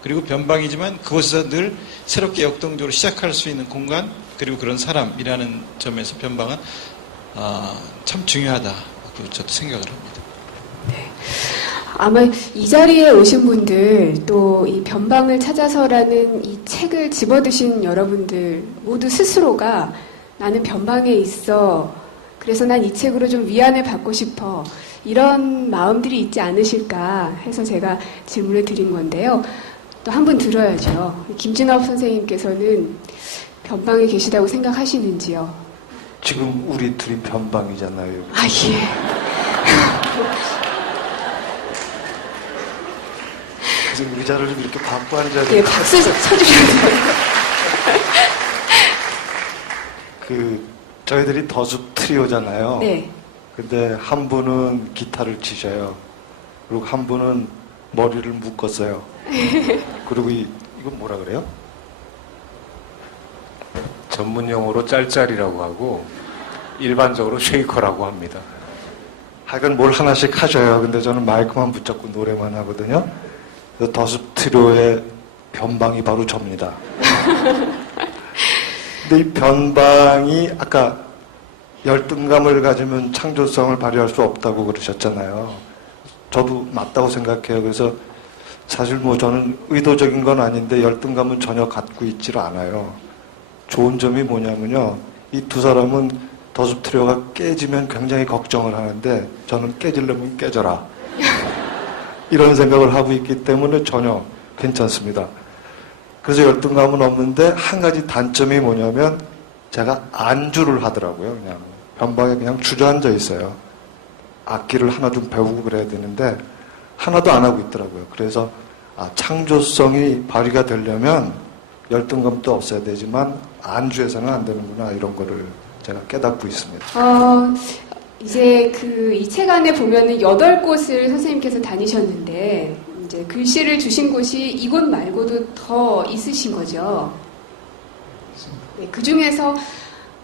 그리고 변방이지만 그곳에서 늘 새롭게 역동적으로 시작할 수 있는 공간 그리고 그런 사람이라는 점에서 변방은 참 중요하다고 저도 생각을 합니다. 네. 아마 이 자리에 오신 분들 또 이 변방을 찾아서라는 이 책을 집어드신 여러분들 모두 스스로가 나는 변방에 있어. 그래서 난 이 책으로 좀 위안을 받고 싶어. 이런 마음들이 있지 않으실까 해서 제가 질문을 드린 건데요. 또 한 분 들어야죠. 김진업 선생님께서는 변방에 계시다고 생각하시는지요? 지금 우리 둘이 변방이잖아요. 아, 예. 그래서 의자를 좀 이렇게 바꿔 앉아야 예, 박수 쳐주셔야죠. 저희들이 더숲 트리오잖아요. 네. 근데 한 분은 기타를 치셔요. 그리고 한 분은 머리를 묶었어요. 그리고 이건 뭐라 그래요? 전문 용어로 짤짤이라고 하고 일반적으로 쉐이커라고 합니다. 하여간 뭘 하나씩 하셔요. 근데 저는 마이크만 붙잡고 노래만 하거든요. 그래서 더숲 트리오의 변방이 바로 접니다. 근데 이 변방이 아까 열등감을 가지면 창조성을 발휘할 수 없다고 그러셨잖아요. 저도 맞다고 생각해요. 그래서 사실 뭐 저는 의도적인 건 아닌데 열등감은 전혀 갖고 있지를 않아요. 좋은 점이 뭐냐면요. 이 두 사람은 더숲 트리오가 깨지면 굉장히 걱정을 하는데 저는 깨지려면 깨져라. 이런 생각을 하고 있기 때문에 전혀 괜찮습니다. 그래서 열등감은 없는데 한 가지 단점이 뭐냐면 제가 안주를 하더라고요. 그냥 변방에 그냥 주저앉아 있어요. 악기를 하나 좀 배우고 그래야 되는데 하나도 안 하고 있더라고요. 그래서 창조성이 발휘가 되려면 열등감도 없어야 되지만 안주해서는 안 되는구나 이런 거를 제가 깨닫고 있습니다. 이제 이 책 안에 보면은 8곳을 선생님께서 다니셨는데 이제 글씨를 주신 곳이 이곳 말고도 더 있으신 거죠. 네, 그 중에서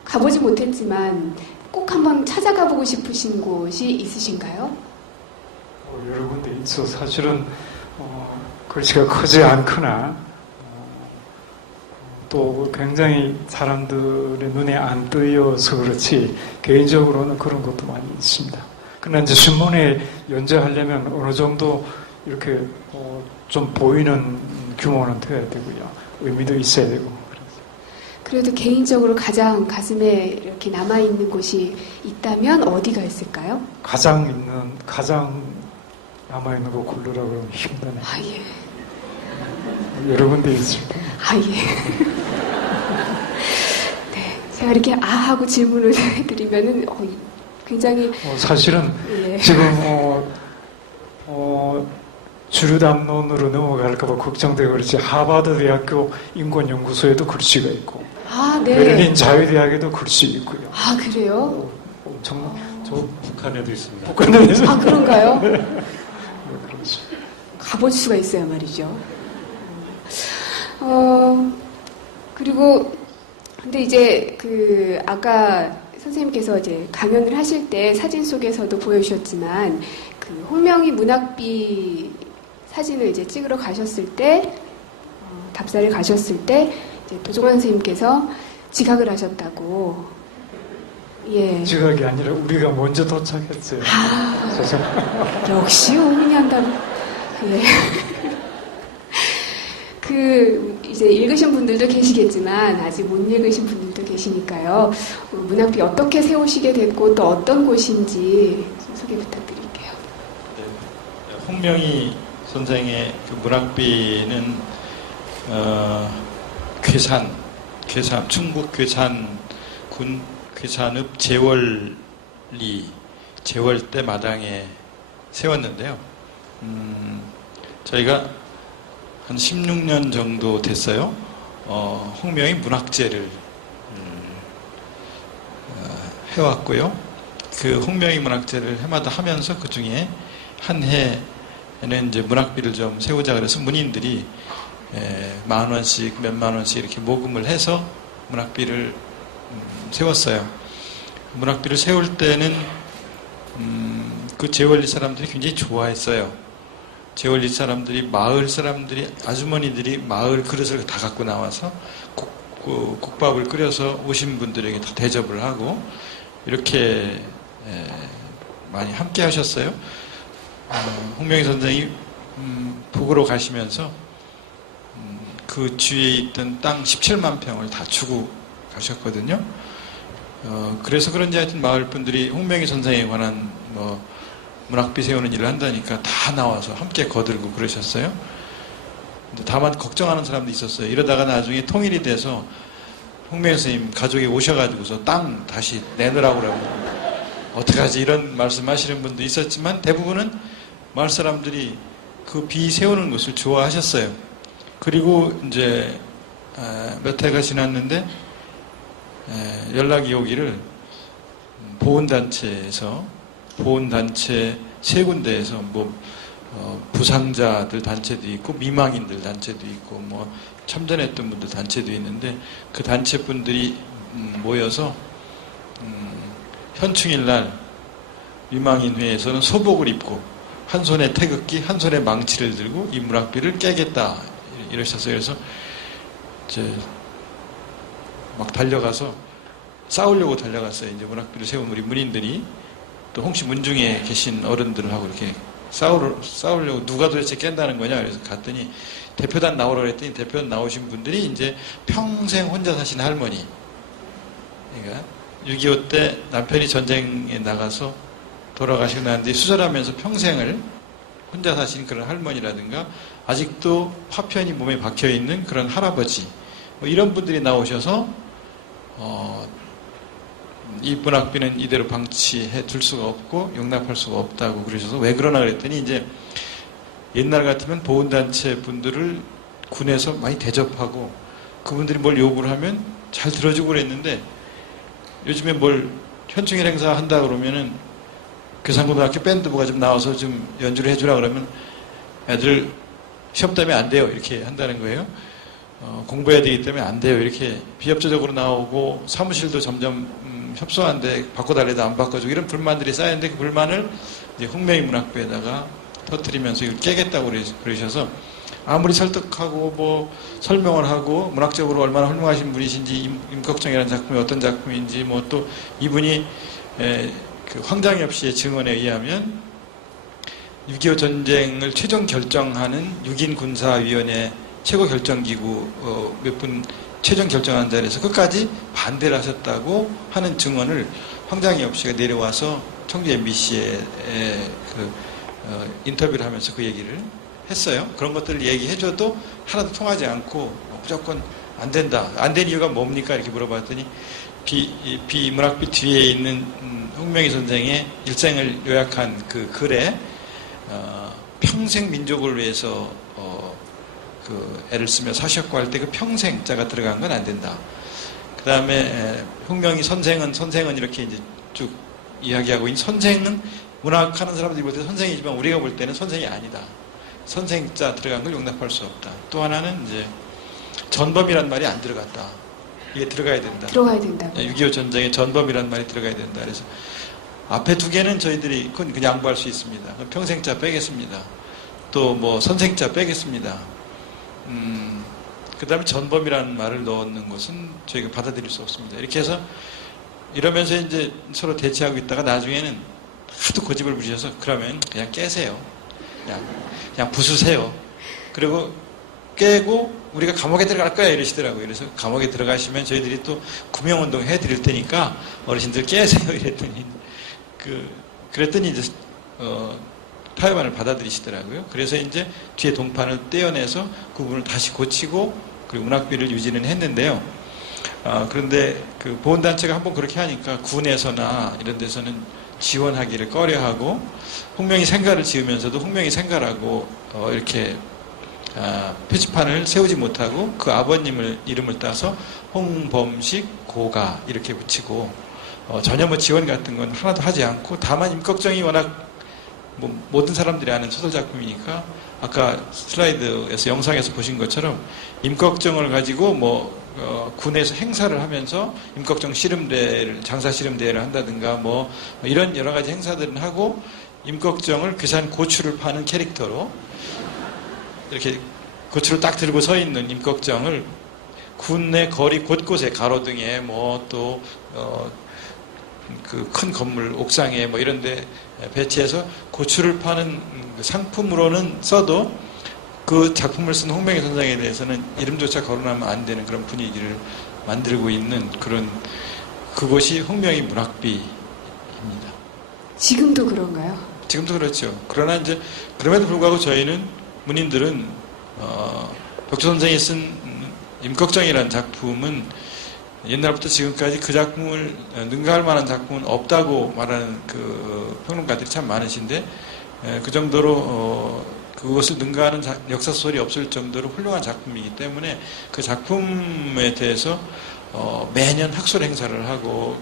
가보지 못했지만 꼭 한번 찾아가 보고 싶으신 곳이 있으신가요? 여러 군데 있어. 사실은 글씨가 크지 않거나 또 굉장히 사람들의 눈에 안 띄어서 그렇지 개인적으로는 그런 것도 많이 있습니다. 그러나 이제 신문에 연재하려면 어느 정도 이렇게 좀 보이는 규모는 돼야 되고요. 의미도 있어야 되고. 그래도 개인적으로 가장 가슴에 이렇게 남아있는 곳이 있다면 어디가 있을까요? 가장 남아있는 거 고르라고 하면 힘드네요. 아, 예. 여러 군데 있습니다. 아, 예. 네. 제가 이렇게 하고 질문을 해드리면은 굉장히. 사실은 예. 지금, 주류 담론으로 넘어갈까봐 걱정되고 그렇지, 하버드 대학교 인권연구소에도 글씨가 있고, 네. 베를린 자유대학에도 글씨 있고요. 아, 그래요? 엄청, 북한에도 있습니다. 북한에도 있습니다. 아, 그런가요? 네. 그렇죠. 가볼 수가 있어야 말이죠. 그리고, 근데 이제 아까 선생님께서 이제 강연을 하실 때 사진 속에서도 보여주셨지만, 홍명희 문학비 사진을 이제 찍으러 가셨을 때, 답사를 가셨을 때, 이제 도종환 선생님께서 지각을 하셨다고. 예. 지각이 아니라 우리가 먼저 도착했어요. 역시 오민이 한다고. 예. 이제 읽으신 분들도 계시겠지만 아직 못 읽으신 분들도 계시니까요. 문학비 어떻게 세우시게 됐고 또 어떤 곳인지 좀 소개 부탁드릴게요. 홍명희 선생의 그 문학비는 괴산, 충북 괴산군 괴산읍 제월대 마당에 세웠는데요. 저희가 한 16년 정도 됐어요. 홍명희 문학제를 해왔고요. 그 홍명희 문학제를 해마다 하면서 그 중에 한 해에는 이제 문학비를 좀 세우자 그래서 문인들이 10,000원씩 몇만 원씩 이렇게 모금을 해서 문학비를 세웠어요. 문학비를 세울 때는 그 제월리 사람들이 굉장히 좋아했어요. 제월리 사람들이 마을 사람들이 아주머니들이 마을 그릇을 다 갖고 나와서 국밥을 끓여서 오신 분들에게 다 대접을 하고 이렇게 많이 함께 하셨어요. 홍명희 선생이 북으로 가시면서 그 주위에 있던 땅 17만 평을 다 주고 가셨거든요. 그래서 그런지 하여튼 마을 분들이 홍명희 선생에 관한 문학비 세우는 일을 한다니까 다 나와서 함께 거들고 그러셨어요. 다만 걱정하는 사람도 있었어요. 이러다가 나중에 통일이 돼서 홍명희 선생님 가족이 오셔가지고서 땅 다시 내놓으라고 그러면 어떡하지 이런 말씀하시는 분도 있었지만 대부분은 마을 사람들이 그 비 세우는 것을 좋아하셨어요. 그리고 이제 몇 해가 지났는데 연락이 오기를 보훈단체 세 군데에서 부상자들 단체도 있고 미망인들 단체도 있고 참전했던 분들 단체도 있는데 그 단체 분들이 모여서 현충일날 미망인회에서는 소복을 입고 한 손에 태극기 한 손에 망치를 들고 이 문학비를 깨겠다 이러셨어요. 그래서 이제 막 달려가서 싸우려고 달려갔어요. 이제 문학비를 세운 우리 문인들이 또 홍씨 문중에 계신 어른들하고 이렇게 싸우려고 누가 도대체 깬다는 거냐 그래서 갔더니 대표단 나오라고 그랬더니 대표단 나오신 분들이 이제 평생 혼자 사신 할머니, 그러니까 6.25 때 남편이 전쟁에 나가서 돌아가시고 난 뒤에 수절하면서 평생을 혼자 사신 그런 할머니라든가 아직도 파편이 몸에 박혀있는 그런 할아버지 이런 분들이 나오셔서 이 문학비는 이대로 방치해 둘 수가 없고 용납할 수가 없다고 그러셔서 왜 그러나 그랬더니 이제 옛날 같으면 보훈단체 분들을 군에서 많이 대접하고 그분들이 뭘 요구를 하면 잘 들어주고 그랬는데 요즘에 뭘 현충일 행사 한다 그러면은 괴산고등학교 밴드부가 좀 나와서 좀 연주를 해주라 그러면 애들 시험 때문에 안 돼요 이렇게 한다는 거예요. 공부해야 되기 때문에 안 돼요 이렇게 비협조적으로 나오고 사무실도 점점 협소한데 바꿔달래도 안 바꿔주고 이런 불만들이 쌓였는데 그 불만을 이제 홍명희 문학비에다가 터뜨리면서 이걸 깨겠다고 그러셔서 아무리 설득하고 설명을 하고 문학적으로 얼마나 훌륭하신 분이신지 임꺽정이라는 작품이 어떤 작품인지 또 이분이 그 황장엽 씨의 증언에 의하면 6.25 전쟁을 최종 결정하는 6인 군사위원회 최고 결정기구 몇 분 최종 결정한 자리에서 끝까지 반대를 하셨다고 하는 증언을 황장엽 씨가 내려와서 청주 MBC에 인터뷰를 하면서 그 얘기를 했어요. 그런 것들을 얘기해줘도 하나도 통하지 않고 무조건 안 된다. 안 된 이유가 뭡니까? 이렇게 물어봤더니 문학비 뒤에 있는 홍명희 선생의 일생을 요약한 그 글에 평생 민족을 위해서 애를 쓰며 사셨고 할 때 그 평생자가 들어간 건 안 된다. 그 다음에 홍명희 선생은 이렇게 이제 쭉 이야기하고 있는 선생은 문학하는 사람들이 볼 때 선생이지만 우리가 볼 때는 선생이 아니다. 선생자 들어간 걸 용납할 수 없다. 또 하나는 이제 전범이란 말이 안 들어갔다. 이게 들어가야 된다. 들어가야 된다. 6.25 전쟁에 전범이란 말이 들어가야 된다. 그래서 앞에 두 개는 저희들이 그건 양보할 수 있습니다. 평생자 빼겠습니다. 또 선생자 빼겠습니다. 그 다음에 전범이라는 말을 넣는 것은 저희가 받아들일 수 없습니다. 이렇게 해서 이러면서 이제 서로 대치하고 있다가 나중에는 하도 고집을 부리셔서 그러면 그냥 깨세요. 그냥 부수세요. 그리고 깨고 우리가 감옥에 들어갈 거야 이러시더라고요. 그래서 감옥에 들어가시면 저희들이 또 구명운동 해드릴 테니까 어르신들 깨세요 이랬더니 그랬더니 이제 타협안을 받아들이시더라고요. 그래서 이제 뒤에 동판을 떼어내서 그 부분을 다시 고치고 그리고 문학비를 유지는 했는데요. 그런데 그 보훈단체가 한번 그렇게 하니까 군에서나 이런 데서는 지원하기를 꺼려하고 홍명이 생가를 지으면서도 홍명이 생가라고 이렇게 표지판을 세우지 못하고 그 아버님을 이름을 따서 홍범식 고가 이렇게 붙이고 전혀 뭐 지원 같은 건 하나도 하지 않고 다만 임꺽정이 워낙 뭐 모든 사람들이 아는 소설 작품이니까 아까 슬라이드에서 영상에서 보신 것처럼 임꺽정을 가지고 군에서 행사를 하면서 임꺽정 씨름대회를 장사 씨름대회를 한다든가 뭐 이런 여러 가지 행사들은 하고 임꺽정을 괴산 고추를 파는 캐릭터로 이렇게 고추를 딱 들고 서 있는 임꺽정을 군 내 거리 곳곳에 가로등에 뭐 또 그 큰 건물 옥상에 뭐 이런데 배치해서 고추를 파는 상품으로는 써도 그 작품을 쓴 홍명희 선생에 대해서는 이름조차 거론하면 안 되는 그런 분위기를 만들고 있는 그곳이 홍명희 문학비입니다. 지금도 그런가요? 지금도 그렇죠. 그러나 이제 그럼에도 불구하고 저희는 문인들은 벽조 선생이 쓴 임꺽정이라는 작품은 옛날부터 지금까지 그 작품을 능가할 만한 작품은 없다고 말하는 그 평론가들이 참 많으신데 그 정도로 그것을 능가하는 역사소설이 없을 정도로 훌륭한 작품이기 때문에 그 작품에 대해서 매년 학술 행사를 하고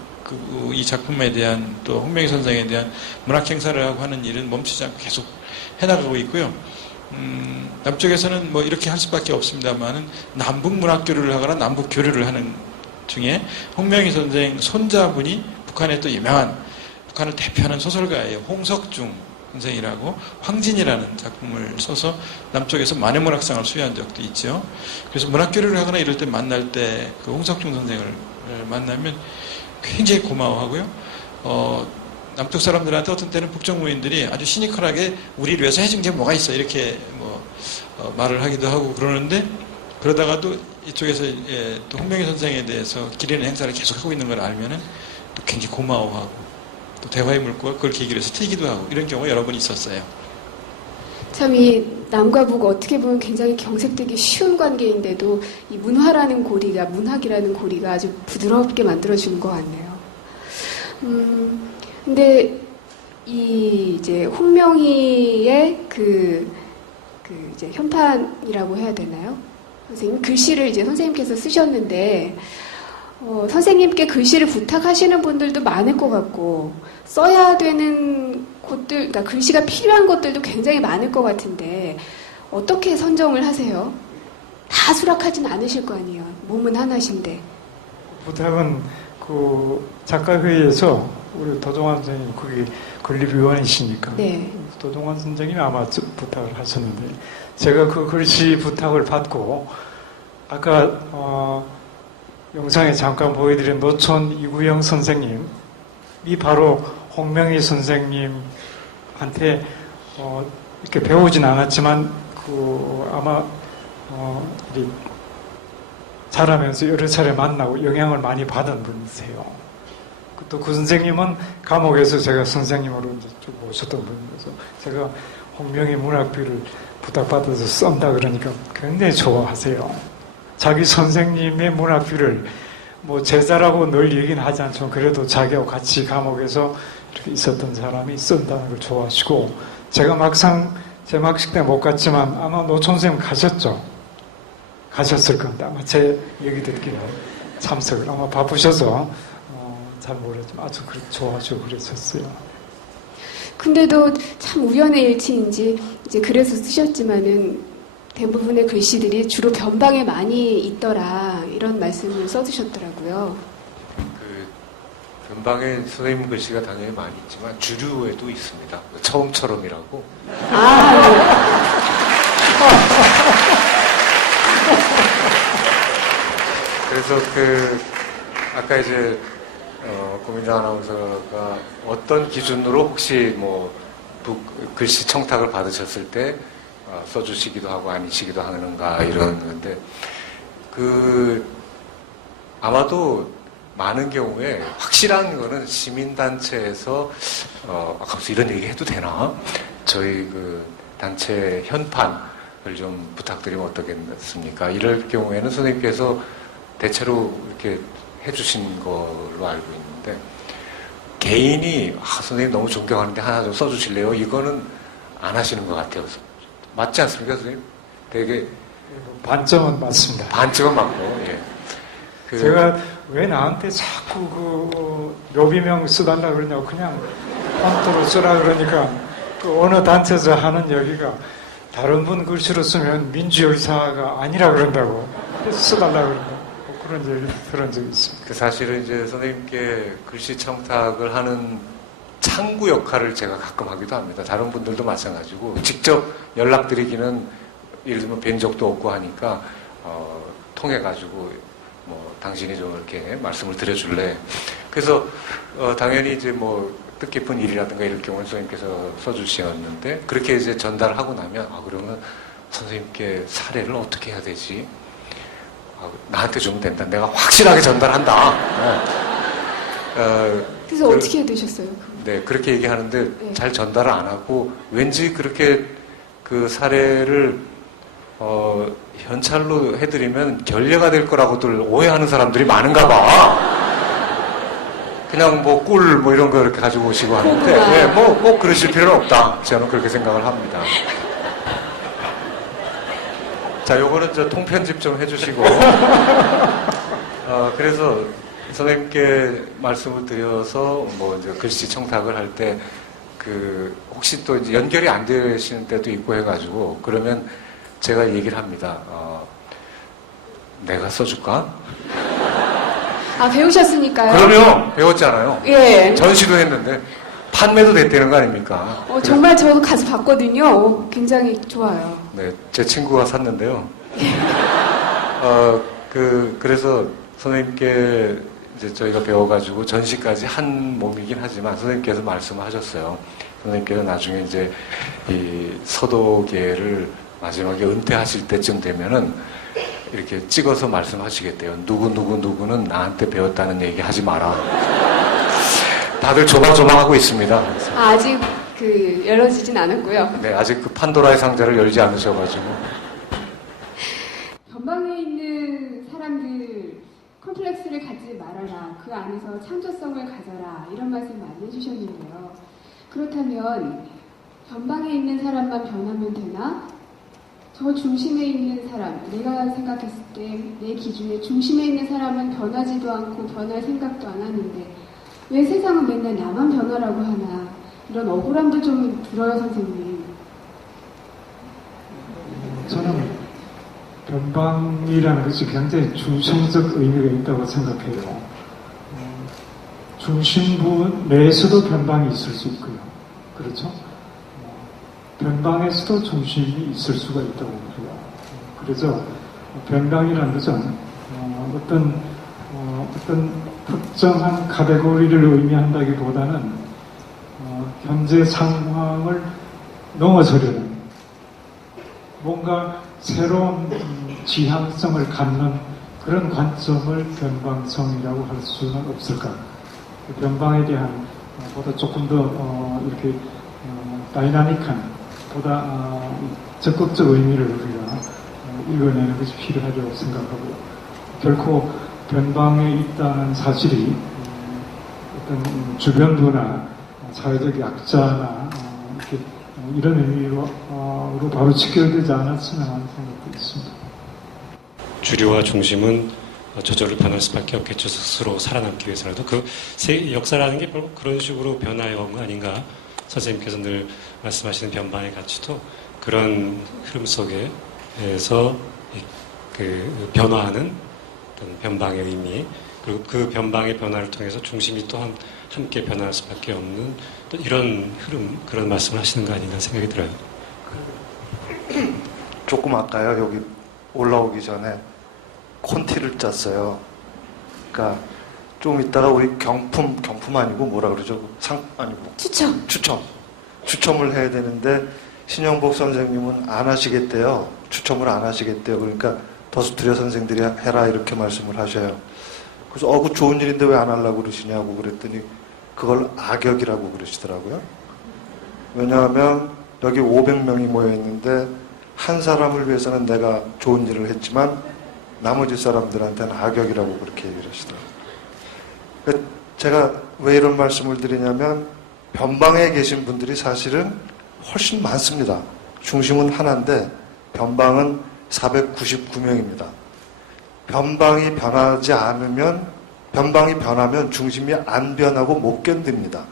이 작품에 대한 또 홍명희 선생에 대한 문학 행사를 하고 하는 일은 멈추지 않고 계속 해나가고 있고요. 남쪽에서는 뭐 이렇게 할 수밖에 없습니다만은 남북 문학 교류를 하거나 남북 교류를 하는 중에 홍명희 선생 손자분이 북한의 또 유명한 북한을 대표하는 소설가예요. 홍석중 선생이라고 황진이라는 작품을 써서 남쪽에서 만해문학상을 수여한 적도 있죠. 그래서 문학교류를 하거나 이럴 때 만날 때 그 홍석중 선생을 만나면 굉장히 고마워하고요. 남쪽 사람들한테 어떤 때는 북쪽무인들이 아주 시니컬하게 우리를 위해서 해준 게 뭐가 있어 이렇게 말을 하기도 하고 그러는데 그러다가도 이쪽에서 또 홍명희 선생에 대해서 기리는 행사를 계속 하고 있는 걸 알면은 또 굉장히 고마워하고 또 대화의 물꼬가 그걸 계기로 해서 트이기도 하고 이런 경우가 여러 번 있었어요. 참 이 남과 북 어떻게 보면 굉장히 경색되기 쉬운 관계인데도 이 문화라는 고리가 문학이라는 고리가 아주 부드럽게 만들어주는 것 같네요. 근데 이 이제 홍명희의 이제 현판이라고 해야 되나요? 선생님 글씨를 이제 선생님께서 쓰셨는데 선생님께 글씨를 부탁하시는 분들도 많을 것 같고 써야 되는 곳들, 그러니까 글씨가 필요한 것들도 굉장히 많을 것 같은데 어떻게 선정을 하세요? 다 수락하진 않으실 거 아니에요. 몸은 하나신데. 부탁은 그 작가회의에서 우리 도종환 선생님 거기 건립위원이시니까 네. 도종환 선생님이 아마 부탁을 하셨는데 제가 그 글씨 부탁을 받고 아까 영상에 잠깐 보여드린 노천 이구영 선생님이 바로 홍명희 선생님한테 이렇게 배우진 않았지만 아마 자라면서 여러 차례 만나고 영향을 많이 받은 분이세요. 또 그 선생님은 감옥에서 제가 선생님으로 이제 쭉 모셨던 분이어서 제가 홍명희 문학비를 부탁받아서 썬다 그러니까 굉장히 좋아하세요. 자기 선생님의 문학비를 뭐 제자라고 늘 얘기는 하지 않지만 그래도 자기하고 같이 감옥에서 이렇게 있었던 사람이 쓴다는 걸 좋아하시고 제가 막상 제막식 때 못 갔지만 아마 노천 선생님 가셨죠? 가셨을 겁니다. 아마 제 얘기 듣기는 참석을 아마 바쁘셔서 잘 모르지만 아주 좋아하시고 그랬었어요. 근데도 참 우연의 일치인지 이제 그래서 쓰셨지만은 대부분의 글씨들이 주로 변방에 많이 있더라 이런 말씀을 써주셨더라고요. 변방에 선생님 글씨가 당연히 많이 있지만 주류에도 있습니다. 처음처럼이라고. 그래서 아까 이제 고민정 아나운서가 어떤 기준으로 혹시 글씨 청탁을 받으셨을 때 써주시기도 하고 아니시기도 하는가 이런 건데 아마도 많은 경우에 확실한 거는 시민단체에서 아까 이런 얘기 해도 되나? 저희 그 단체 현판을 좀 부탁드리면 어떻겠습니까? 이럴 경우에는 선생님께서 대체로 이렇게 해주신 걸로 알고 있는데 개인이 선생님 너무 존경하는데 하나 좀 써주실래요? 이거는 안 하시는 것 같아요. 맞지 않습니까, 선생님? 되게 반점은 맞습니다. 반점은 맞고. 예. 제가 왜 나한테 자꾸 묘비명 써달라 그러냐고 그냥 폰트로 쓰라 그러니까 어느 단체에서 하는 얘기가 다른 분 글씨로 쓰면 민주의사가 아니라 그런다고 써달라 그런다고 그런 얘기 들은 적이 있습니다. 사실은 이제 선생님께 글씨 청탁을 하는 창구 역할을 제가 가끔 하기도 합니다. 다른 분들도 마찬가지고 직접 연락드리기는 예를 들면 뵌 적도 없고 하니까 통해가지고 뭐 당신이 좀 이렇게 말씀을 드려줄래. 그래서 당연히 이제 뭐 뜻깊은 일이라든가 이럴 경우는 선생님께서 써주셨는데 그렇게 이제 전달을 하고 나면 그러면 선생님께 사례를 어떻게 해야 되지? 나한테 주면 된다. 내가 확실하게 전달한다. 그래서 어떻게 해두셨어요? 네, 그렇게 얘기하는데 네. 잘 전달을 안 하고 왠지 그렇게 그 사례를 현찰로 해드리면 결례가 될 거라고들 오해하는 사람들이 많은가 봐. 그냥 뭐 꿀 뭐 이런 거 이렇게 가지고 오시고 하는데 네, 뭐 꼭 그러실 필요는 없다. 저는 그렇게 생각을 합니다. 자, 요거는 저 통편집 좀 해주시고 그래서 선생님께 말씀을 드려서 뭐 이제 글씨 청탁을 할 때 혹시 또 이제 연결이 안 되시는 때도 있고 해가지고 그러면 제가 얘기를 합니다. 내가 써줄까? 배우셨으니까요. 그럼요. 배웠잖아요. 예. 전시도 했는데 판매도 됐다는 거 아닙니까? 정말 저도 가서 봤거든요. 굉장히 좋아요. 네, 제 친구가 샀는데요. 그래서 선생님께 이제 저희가 배워가지고 전시까지 한 몸이긴 하지만 선생님께서 말씀을 하셨어요. 선생님께서 나중에 이제 이 서도계를 마지막에 은퇴하실 때쯤 되면은 이렇게 찍어서 말씀하시겠대요. 누구는 나한테 배웠다는 얘기 하지 마라. 다들 조마조마하고 있습니다. 아직 열어지진 않았고요. 네, 아직 그 판도라의 상자를 열지 않으셔가지고. 전방에 있는 사람들 컴플렉스를 갖지 말아라. 그 안에서 창조성을 가져라. 이런 말씀 많이 해주셨는데요. 그렇다면 전방에 있는 사람만 변하면 되나? 저 중심에 있는 사람, 내가 생각했을 때 내 기준에 중심에 있는 사람은 변하지도 않고 변할 생각도 안 하는데 왜 세상은 맨날 나만 변하라고 하나? 이런 억울함도 좀 들어요, 선생님. 저는 변방이라는 것이 굉장히 중심적 의미가 있다고 생각해요. 중심부 내에서도 변방이 있을 수 있고요. 그렇죠? 변방에서도 중심이 있을 수가 있다고 그래요. 그래서 변방이라는 것은 어떤 특정한 카테고리를 의미한다기보다는 현재 상황을 넘어서려는 뭔가 새로운 지향성을 갖는 그런 관점을 변방성이라고 할 수는 없을까? 변방에 대한 보다 조금 더 이렇게 다이나믹한 보다 적극적 의미를 우리가 읽어내는 것이 필요하다고 생각하고요. 결코 변방에 있다는 사실이 어떤 주변부나 사회적 약자나 이렇게 이런 의미로 바로 직결되지 않았으면 하는 생각도 있습니다. 주류와 중심은 저절로 변할 수밖에 없겠죠. 스스로 살아남기 위해서라도 그 역사라는 게 바로 그런 식으로 변화해 온 거 아닌가. 선생님께서 늘 말씀하시는 변방의 가치도 그런 흐름 속에서 변화하는 어떤 변방의 의미, 그리고 그 변방의 변화를 통해서 중심이 또 함께 변할 수밖에 없는 또 이런 흐름, 그런 말씀을 하시는 거 아닌가 생각이 들어요. 조금 아까요, 여기 올라오기 전에 콘티를 짰어요. 그러니까 좀 이따가 우리 경품 아니고 뭐라 그러죠? 상 아니고 추첨을 해야 되는데 신영복 선생님은 안 하시겠대요. 추첨을 안 하시겠대요. 그러니까 더스트리아 선생들이 해라 이렇게 말씀을 하셔요. 그래서 그 좋은 일인데 왜 안 하려고 그러시냐고 그랬더니 그걸 악역이라고 그러시더라고요. 왜냐하면 여기 500명이 모여 있는데 한 사람을 위해서는 내가 좋은 일을 했지만 나머지 사람들한테는 악역이라고 그렇게 얘기를 하시더라고요. 그러니까 제가 왜 이런 말씀을 드리냐면 변방에 계신 분들이 사실은 훨씬 많습니다. 중심은 하나인데 변방은 499명입니다. 변방이 변하면 중심이 안 변하고 못 견딥니다.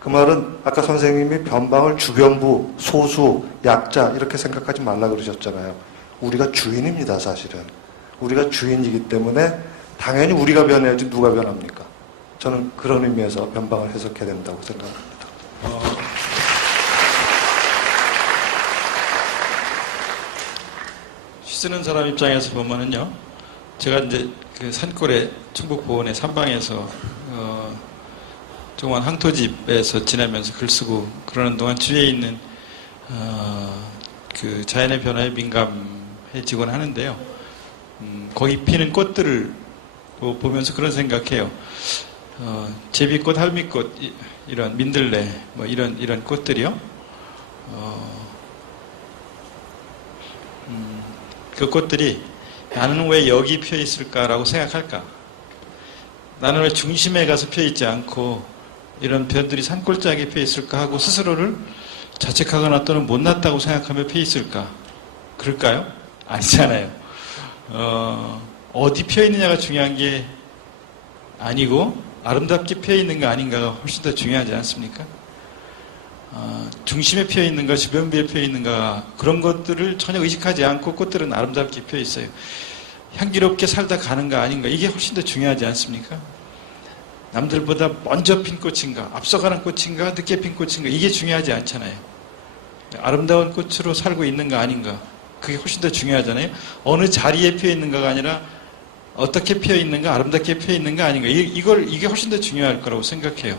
그 말은 아까 선생님이 변방을 주변부, 소수, 약자 이렇게 생각하지 말라 그러셨잖아요. 우리가 주인입니다, 사실은. 우리가 주인이기 때문에 당연히 우리가 변해야지 누가 변합니까? 저는 그런 의미에서 변방을 해석해야 된다고 생각합니다. 시 쓰는 사람 입장에서 보면은요, 제가 이제 그 산골에 충북보원의 산방에서 조그만 항토집에서 지내면서 글 쓰고 그러는 동안 주위에 있는 그 자연의 변화에 민감해지곤 하는데요. 거기 피는 꽃들을 보면서 그런 생각해요. 제비꽃, 할미꽃, 이런 민들레, 뭐 이런 꽃들이요. 그 꽃들이 나는 왜 여기 피어 있을까라고 생각할까? 나는 왜 중심에 가서 피어 있지 않고 이런 변들이 산골짜기에 피어 있을까 하고 스스로를 자책하거나 또는 못났다고 생각하며 피어 있을까? 그럴까요? 아니잖아요. 어디 피어 있느냐가 중요한 게 아니고 아름답게 피어 있는가 아닌가가 훨씬 더 중요하지 않습니까? 중심에 피어 있는가 주변부에 피어 있는가 그런 것들을 전혀 의식하지 않고 꽃들은 아름답게 피어 있어요. 향기롭게 살다 가는가 아닌가 이게 훨씬 더 중요하지 않습니까? 남들보다 먼저 핀 꽃인가 앞서가는 꽃인가 늦게 핀 꽃인가 이게 중요하지 않잖아요. 아름다운 꽃으로 살고 있는가 아닌가 그게 훨씬 더 중요하잖아요. 어느 자리에 피어 있는가가 아니라 어떻게 피어 있는가 아름답게 피어 있는가 아닌가 이게 훨씬 더 중요할 거라고 생각해요.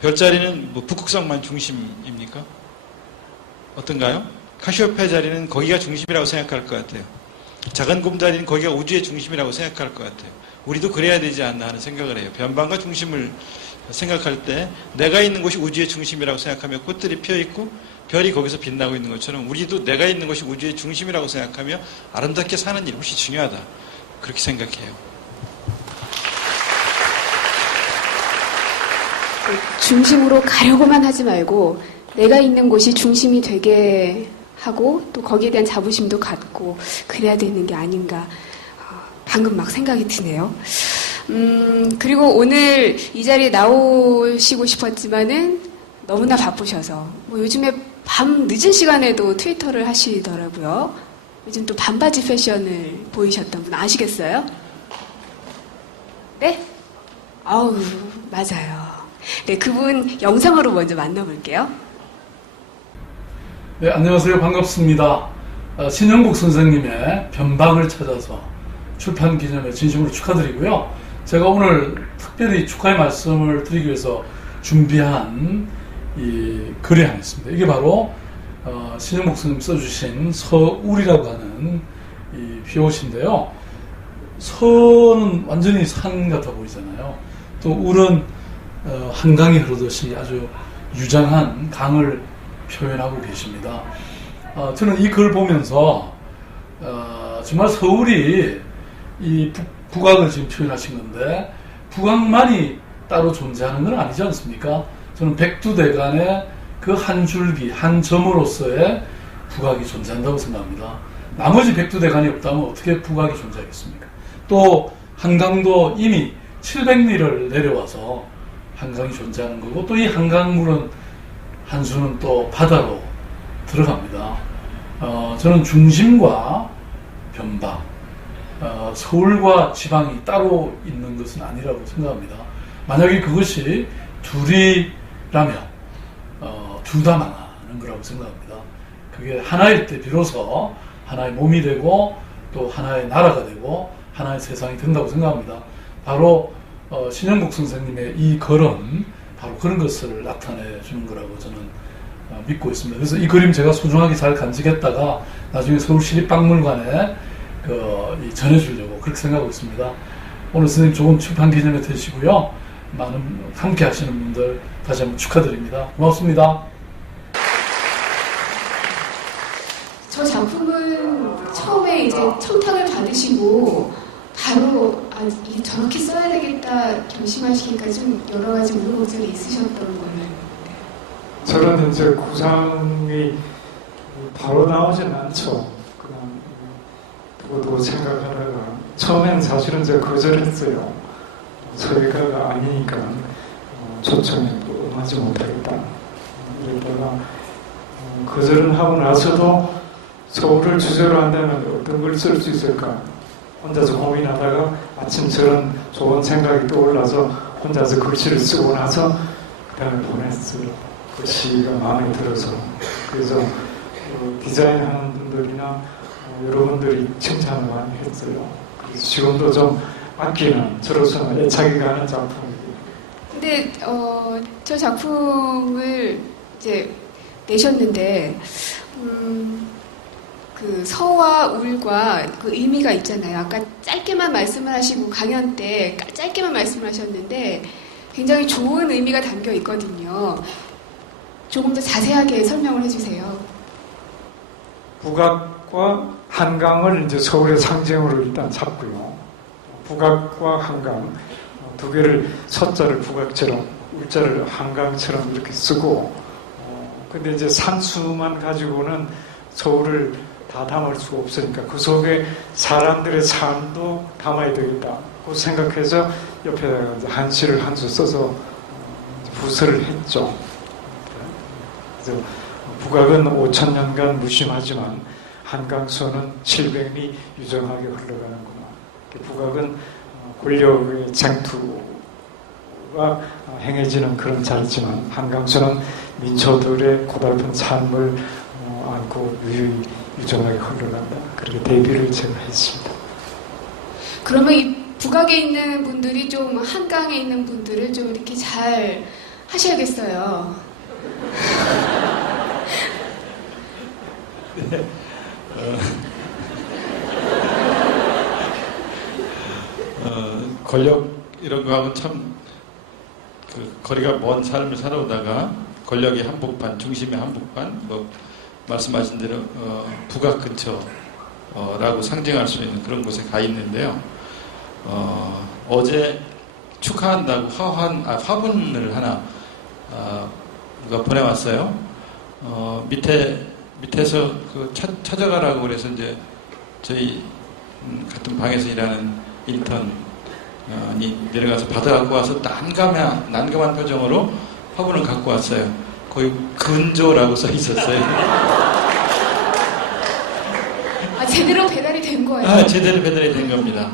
별자리는 뭐 북극성만 중심입니까? 어떤가요? 카시오페아 자리는 거기가 중심이라고 생각할 것 같아요. 작은 곰자리는 거기가 우주의 중심이라고 생각할 것 같아요. 우리도 그래야 되지 않나 하는 생각을 해요. 변방과 중심을 생각할 때 내가 있는 곳이 우주의 중심이라고 생각하며 꽃들이 피어있고 별이 거기서 빛나고 있는 것처럼 우리도 내가 있는 곳이 우주의 중심이라고 생각하며 아름답게 사는 일이 훨씬 중요하다. 그렇게 생각해요. 중심으로 가려고만 하지 말고 내가 있는 곳이 중심이 되게 하고 또 거기에 대한 자부심도 갖고 그래야 되는 게 아닌가 방금 막 생각이 드네요. 그리고 오늘 이 자리에 나오시고 싶었지만은 너무나 바쁘셔서 뭐 요즘에 밤 늦은 시간에도 트위터를 하시더라고요. 요즘 또 반바지 패션을 보이셨던 분 아시겠어요? 네? 아우 맞아요. 네, 그분 영상으로 먼저 만나볼게요. 네, 안녕하세요. 반갑습니다. 신영복 선생님의 변방을 찾아서 출판 기념회 진심으로 축하드리고요. 제가 오늘 특별히 축하의 말씀을 드리기 위해서 준비한 이 글이 하나 있습니다. 이게 바로 신영복 선생님 써주신 서울이라고 하는 이 표시인데요. 서는 완전히 산 같아 보이잖아요. 또 울은 한강이 흐르듯이 아주 유장한 강을 표현하고 계십니다. 저는 이 글 보면서 정말 서울이 이 북악을 지금 표현하신 건데 북악만이 따로 존재하는 건 아니지 않습니까? 저는 백두대간의 그 한 줄기, 한 점으로서의 북악이 존재한다고 생각합니다. 나머지 백두대간이 없다면 어떻게 북악이 존재하겠습니까? 또 한강도 이미 700리를 내려와서 한강이 존재하는 거고 또 이 한강물은 한수는 또 바다로 들어갑니다. 저는 중심과 변방, 서울과 지방이 따로 있는 것은 아니라고 생각합니다. 만약에 그것이 둘이라면 둘 다 망하는 거라고 생각합니다. 그게 하나일 때 비로소 하나의 몸이 되고 또 하나의 나라가 되고 하나의 세상이 된다고 생각합니다. 바로 신영복 선생님의 이 글은 바로 그런 것을 나타내 주는 거라고 저는 믿고 있습니다. 그래서 이 그림 제가 소중하게 잘 간직했다가 나중에 서울시립박물관에 전해주려고 그렇게 생각하고 있습니다. 오늘 선생님 좋은 출판 기념회 되시고요. 많은 함께 하시는 분들 다시 한번 축하드립니다. 고맙습니다. 저 작품은 처음에 이제 청탁을 받으시고 바로 저렇게 써야 되겠다 결심하시기가 좀 여러 가지 우여곡절이 있으셨던 걸로. 저런 이제 구상이 바로 나오진 않죠. 그냥 두고두고 생각하다가 처음엔 사실은 제가 거절했어요. 저희가 아니니까 초청에 응하지 못하겠다. 이러다가 거절은 하고 나서도 서울을 주제로 한다면 어떤 걸 쓸 수 있을까? 혼자서 고민하다가 마침 저런 좋은 생각이 떠올라서 혼자서 글씨를 쓰고 나서 그 다음에 보냈어요. 글씨가 마음에 들어서. 그래서 디자인하는 분들이나 여러분들이 칭찬을 많이 했어요. 그래서 지금도 좀 아끼는, 저로서는 애착이 가는 작품이에요. 근데 저 작품을 이제 내셨는데 그 서와 울과 그 의미가 있잖아요. 아까 짧게만 말씀을 하시고 강연 때 짧게만 말씀을 하셨는데 굉장히 좋은 의미가 담겨 있거든요. 조금 더 자세하게 설명을 해주세요. 북악과 한강을 이제 서울의 상징으로 일단 잡고요. 북악과 한강 두 개를 서자를 북악처럼 울자를 한강처럼 이렇게 쓰고 근데 이제 산수만 가지고는 서울을 다 담을 수 없으니까 그 속에 사람들의 삶도 담아야 되겠다. 그 생각해서 옆에다가 이제 한시를 한 수 써서 부설을 했죠. 그래서 북악은 5,000년간 무심하지만 한강수는 700리 유정하게 흘러가는구나. 북악은 권력의 쟁투가 행해지는 그런 자리지만 한강수는 민초들의 고달픈 삶을 안고 유유히 유정하게 흘러간다. 그렇게 대비를 제가 했습니다. 그러면 이 북악에 있는 분들이 좀 한강에 있는 분들을 좀 이렇게 잘 하셔야겠어요. 네. 권력 이런 거하고 참 거리가 먼 삶을 살아오다가 권력의 한복판, 중심의 한복판, 말씀하신 대로 북악 근처라고 상징할 수 있는 그런 곳에 가 있는데요. 어제 축하한다고 화분을 하나 보내왔어요. 밑에서 찾아가라고 그래서 이제 저희 같은 방에서 일하는 인턴이 내려가서 받아갖고 와서 난감한 표정으로 화분을 갖고 왔어요. 거기 근조라고 써 있었어요. 제대로 배달이 된 거예요? 제대로 배달이 된 겁니다.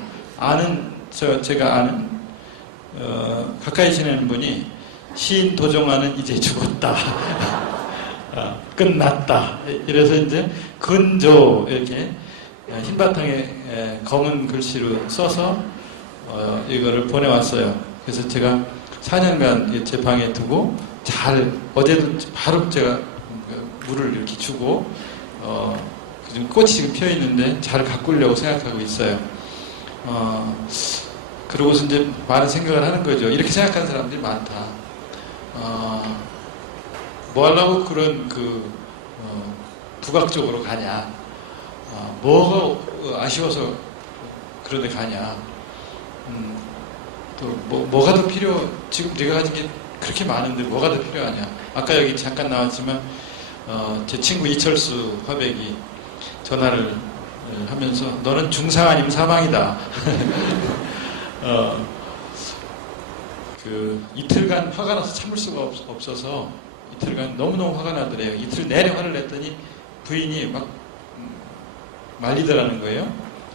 제가 아는 가까이 지내는 분이 시인 도종환은 이제 죽었다. 끝났다. 이래서 이제 근조 이렇게 흰 바탕에 검은 글씨로 써서 이거를 보내왔어요. 그래서 제가 4년간 제 방에 두고 어제도 바로 제가 물을 이렇게 주고 지금 꽃이 지금 피어 있는데 잘 가꾸려고 생각하고 있어요. 그러고서 이제 많은 생각을 하는 거죠. 이렇게 생각하는 사람들이 많다. 뭐 하려고 그런 북악 쪽으로 가냐? 뭐가 아쉬워서 그런 데 가냐? 또 뭐가 더 지금 네가 가진 게 그렇게 많은데 뭐가 더 필요하냐? 아까 여기 잠깐 나왔지만 제 친구 이철수 화백이 전화를 하면서 너는 중상 아니면 사망이다. 이틀간 화가 나서 참을 수가 없어서 이틀간 너무너무 화가 나더래요. 이틀 내내 화를 냈더니 부인이 막 말리더라는 거예요.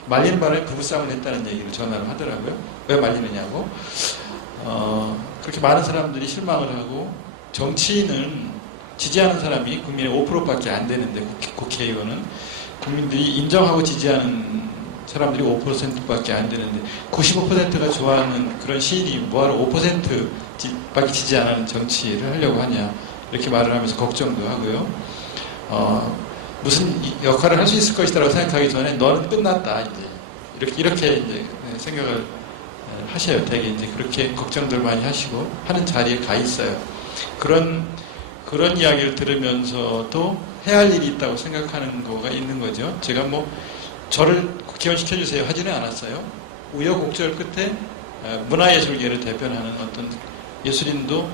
말리는 바람에 부부싸움을 했다는 얘기를 전화를 하더라고요. 왜 말리느냐고. 그렇게 많은 사람들이 실망을 하고 정치인은 지지하는 사람이 국민의 5%밖에 안 되는데 국회의원은 국민들이 인정하고 지지하는 사람들이 5%밖에 안 되는데 95%가 좋아하는 그런 시인이 뭐하러 5%밖에 지지 안 하는 정치를 하려고 하냐. 이렇게 말을 하면서 걱정도 하고요. 무슨 역할을 할 수 있을 것이라고 생각하기 전에 너는 끝났다 이제 이렇게 이제 생각을 하셔요. 되게 이제 그렇게 걱정들 많이 하시고 하는 자리에 가 있어요. 그런 이야기를 들으면서도 해야 할 일이 있다고 생각하는 거가 있는 거죠. 제가 뭐 저를 기원시켜 주세요 하지는 않았어요. 우여곡절 끝에 문화예술계를 대표하는 어떤 예술인도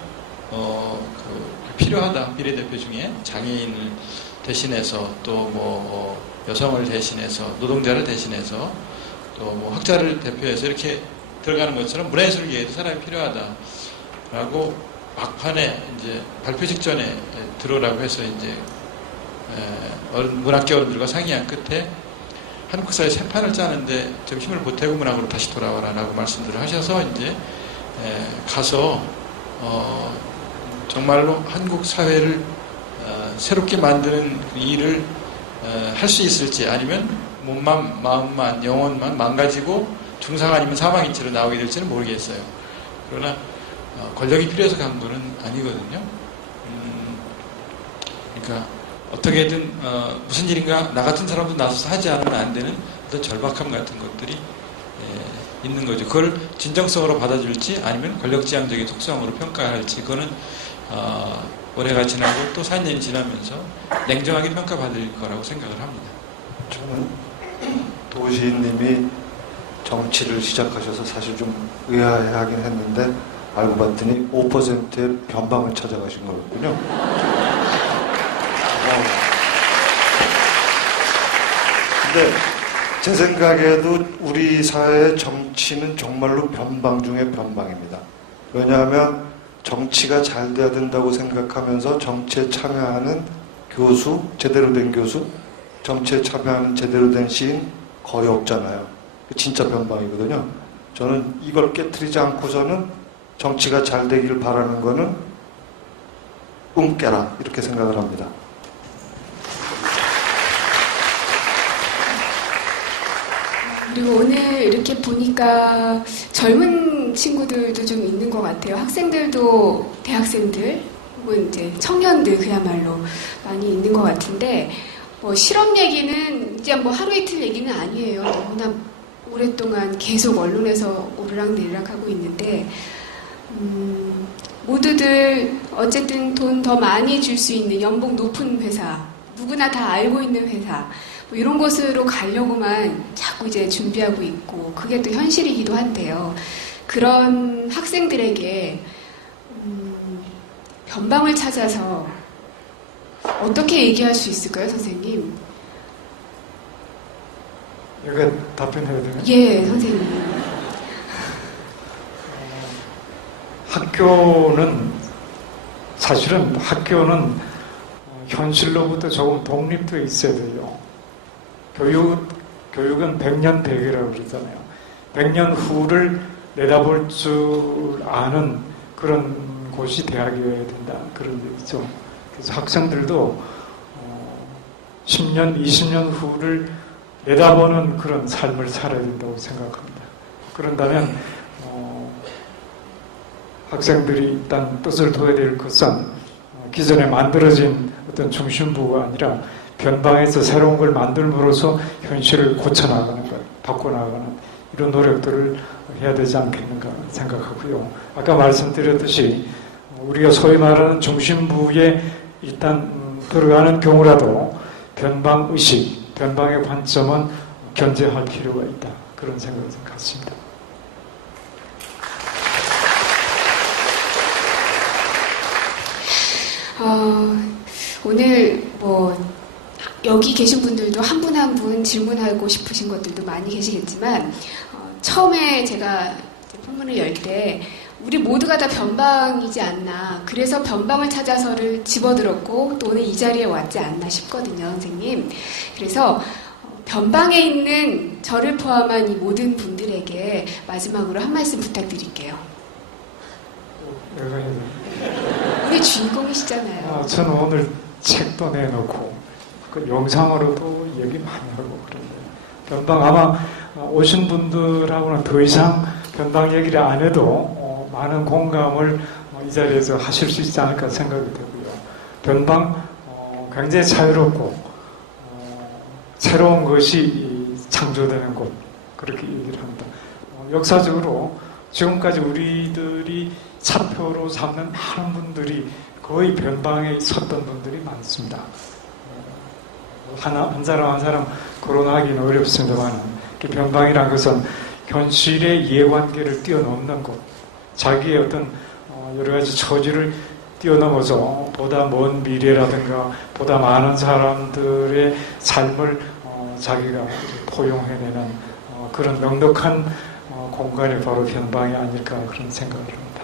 필요하다. 비례대표 중에 장애인을 대신해서 또 뭐 여성을 대신해서 노동자를 대신해서 또 뭐 학자를 대표해서 이렇게 들어가는 것처럼 문화예술계에도 사람이 필요하다라고 막판에 이제 발표 직전에 들어오라고 해서 이제 문학계 어른들과 상의한 끝에 한국사회 새 판을 짜는데 좀 힘을 보태고 문학으로 다시 돌아와라라고 말씀들을 하셔서 이제 가서 정말로 한국 사회를 새롭게 만드는 일을 할 수 있을지 아니면 몸만 마음만 영혼만 망가지고 중상 아니면 사망인 채로 나오게 될지는 모르겠어요. 그러나 권력이 필요해서 간 거는 아니거든요. 그러니까 어떻게든 무슨 일인가 나 같은 사람도 나서서 하지 않으면 안 되는 어떤 절박함 같은 것들이 있는 거죠. 그걸 진정성으로 받아줄지 아니면 권력지향적인 속성으로 평가할지 그거는 올해가 지나고 또 4년이 지나면서 냉정하게 평가받을 거라고 생각을 합니다. 저는 도시인님이 정치를 시작하셔서 사실 좀 의아해하긴 했는데 알고 봤더니 5%의 변방을 찾아가신 거였군요. 근데 제 생각에도 우리 사회의 정치는 정말로 변방 중에 변방입니다. 왜냐하면 정치가 잘 돼야 된다고 생각하면서 정치에 참여하는 교수, 제대로 된 교수, 정치에 참여하는 제대로 된 시인 거의 없잖아요. 진짜 변방이거든요. 저는 이걸 깨트리지 않고서는 정치가 잘 되길 바라는 거는 깨라 이렇게 생각을 합니다. 그리고 오늘 이렇게 보니까 젊은 친구들도 좀 있는 것 같아요. 학생들도 대학생들 혹은 이제 청년들 그야말로 많이 있는 것 같은데 뭐 실업 얘기는 이제 뭐 하루 이틀 얘기는 아니에요. 너무나 오랫동안 계속 언론에서 오르락내리락 하고 있는데 모두들 어쨌든 돈 더 많이 줄 수 있는 연봉 높은 회사 누구나 다 알고 있는 회사 뭐 이런 곳으로 가려고만 자꾸 이제 준비하고 있고 그게 또 현실이기도 한데요. 그런 학생들에게 변방을 찾아서 어떻게 얘기할 수 있을까요, 선생님? 내가 답변해야 되나? 예, 선생님. 사실은 학교는 현실로부터 조금 독립되어 있어야 돼요. 교육은 100년 대계라고 그러잖아요. 100년 후를 내다볼 줄 아는 그런 곳이 대학이어야 된다. 그런 얘기죠. 그래서 학생들도 10년, 20년 후를 내다보는 그런 삶을 살아야 된다고 생각합니다. 그런다면 학생들이 일단 뜻을 둬야 될 것은 기존에 만들어진 어떤 중심부가 아니라 변방에서 새로운 걸 만들므로써 현실을 고쳐나가는 것, 바꿔나가는 이런 노력들을 해야 되지 않겠는가 생각하고요. 아까 말씀드렸듯이 우리가 소위 말하는 중심부에 일단 들어가는 경우라도 변방의식, 변방의 관점은 견제할 필요가 있다. 그런 생각을 갖습니다. 오늘 뭐 여기 계신 분들도 한 분 한 분 질문하고 싶으신 것들도 많이 계시겠지만 처음에 제가 포문을 열 때 우리 모두가 다 변방이지 않나 그래서 변방을 찾아서를 집어들었고 또 오늘 이 자리에 왔지 않나 싶거든요, 선생님. 그래서 변방에 있는 저를 포함한 이 모든 분들에게 마지막으로 한 말씀 부탁드릴게요. 우리 주인공이시잖아요. 저는 오늘 책도 내놓고 그 영상으로도 얘기 많이 하고 그러네요. 변방 아마 오신 분들하고는 더 이상 변방 얘기를 안 해도 많은 공감을 이 자리에서 하실 수 있지 않을까 생각이 되고요. 변방 굉장히 자유롭고 새로운 것이 창조되는 곳 그렇게 얘기를 합니다. 역사적으로 지금까지 우리들이 차표로 삼는 많은 분들이 거의 변방에 섰던 분들이 많습니다. 한 사람 한 사람 거론하기는 어렵습니다만 변방이라는 것은 현실의 이해관계를 뛰어넘는 것, 자기의 어떤 여러 가지 처지를 뛰어넘어서 보다 먼 미래라든가 보다 많은 사람들의 삶을 자기가 포용해내는 그런 넉넉한 공간이 바로 변방이 아닐까 그런 생각을 합니다.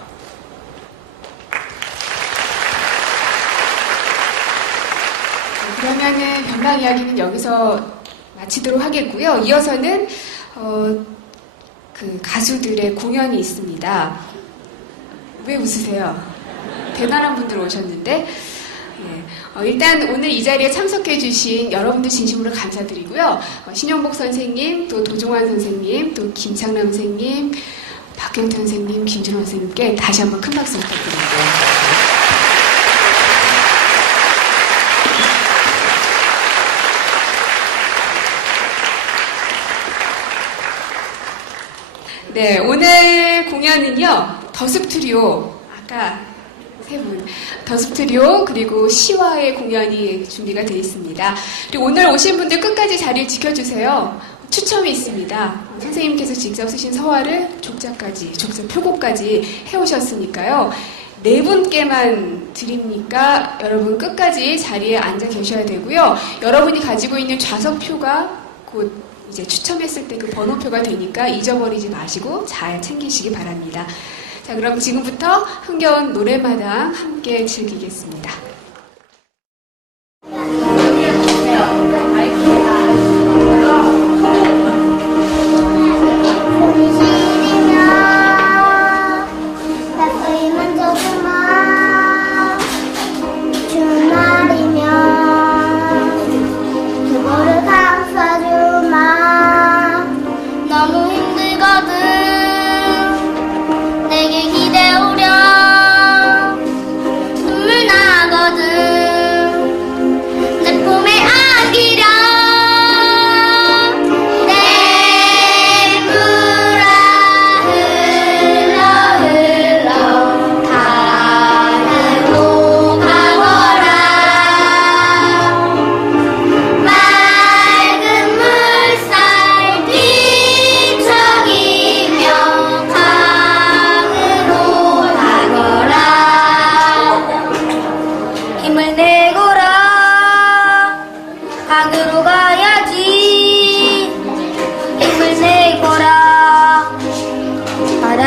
그러면은 변방 이야기는 여기서 마치도록 하겠고요. 이어서는 그 가수들의 공연이 있습니다. 왜 웃으세요? 대단한 분들 오셨는데 일단 오늘 이 자리에 참석해주신 여러분들 진심으로 감사드리고요. 신영복 선생님, 또 도종환 선생님, 또 김창남 선생님, 박경태 선생님, 김준호 선생님께 다시 한번 큰 박수 부탁드립니다. 네, 오늘 공연은요, 더스트리오, 아까 세 분, 더스트리오, 그리고 시와의 공연이 준비가 되어 있습니다. 그리고 오늘 오신 분들 끝까지 자리를 지켜주세요. 추첨이 있습니다. 선생님께서 직접 쓰신 서화를 족자 표고까지 해오셨으니까요. 네 분께만 드리니까 여러분 끝까지 자리에 앉아 계셔야 되고요. 여러분이 가지고 있는 좌석표가 곧 이제 추첨했을 때 그 번호표가 되니까 잊어버리지 마시고 잘 챙기시기 바랍니다. 자, 그럼 지금부터 흥겨운 노래마당 함께 즐기겠습니다.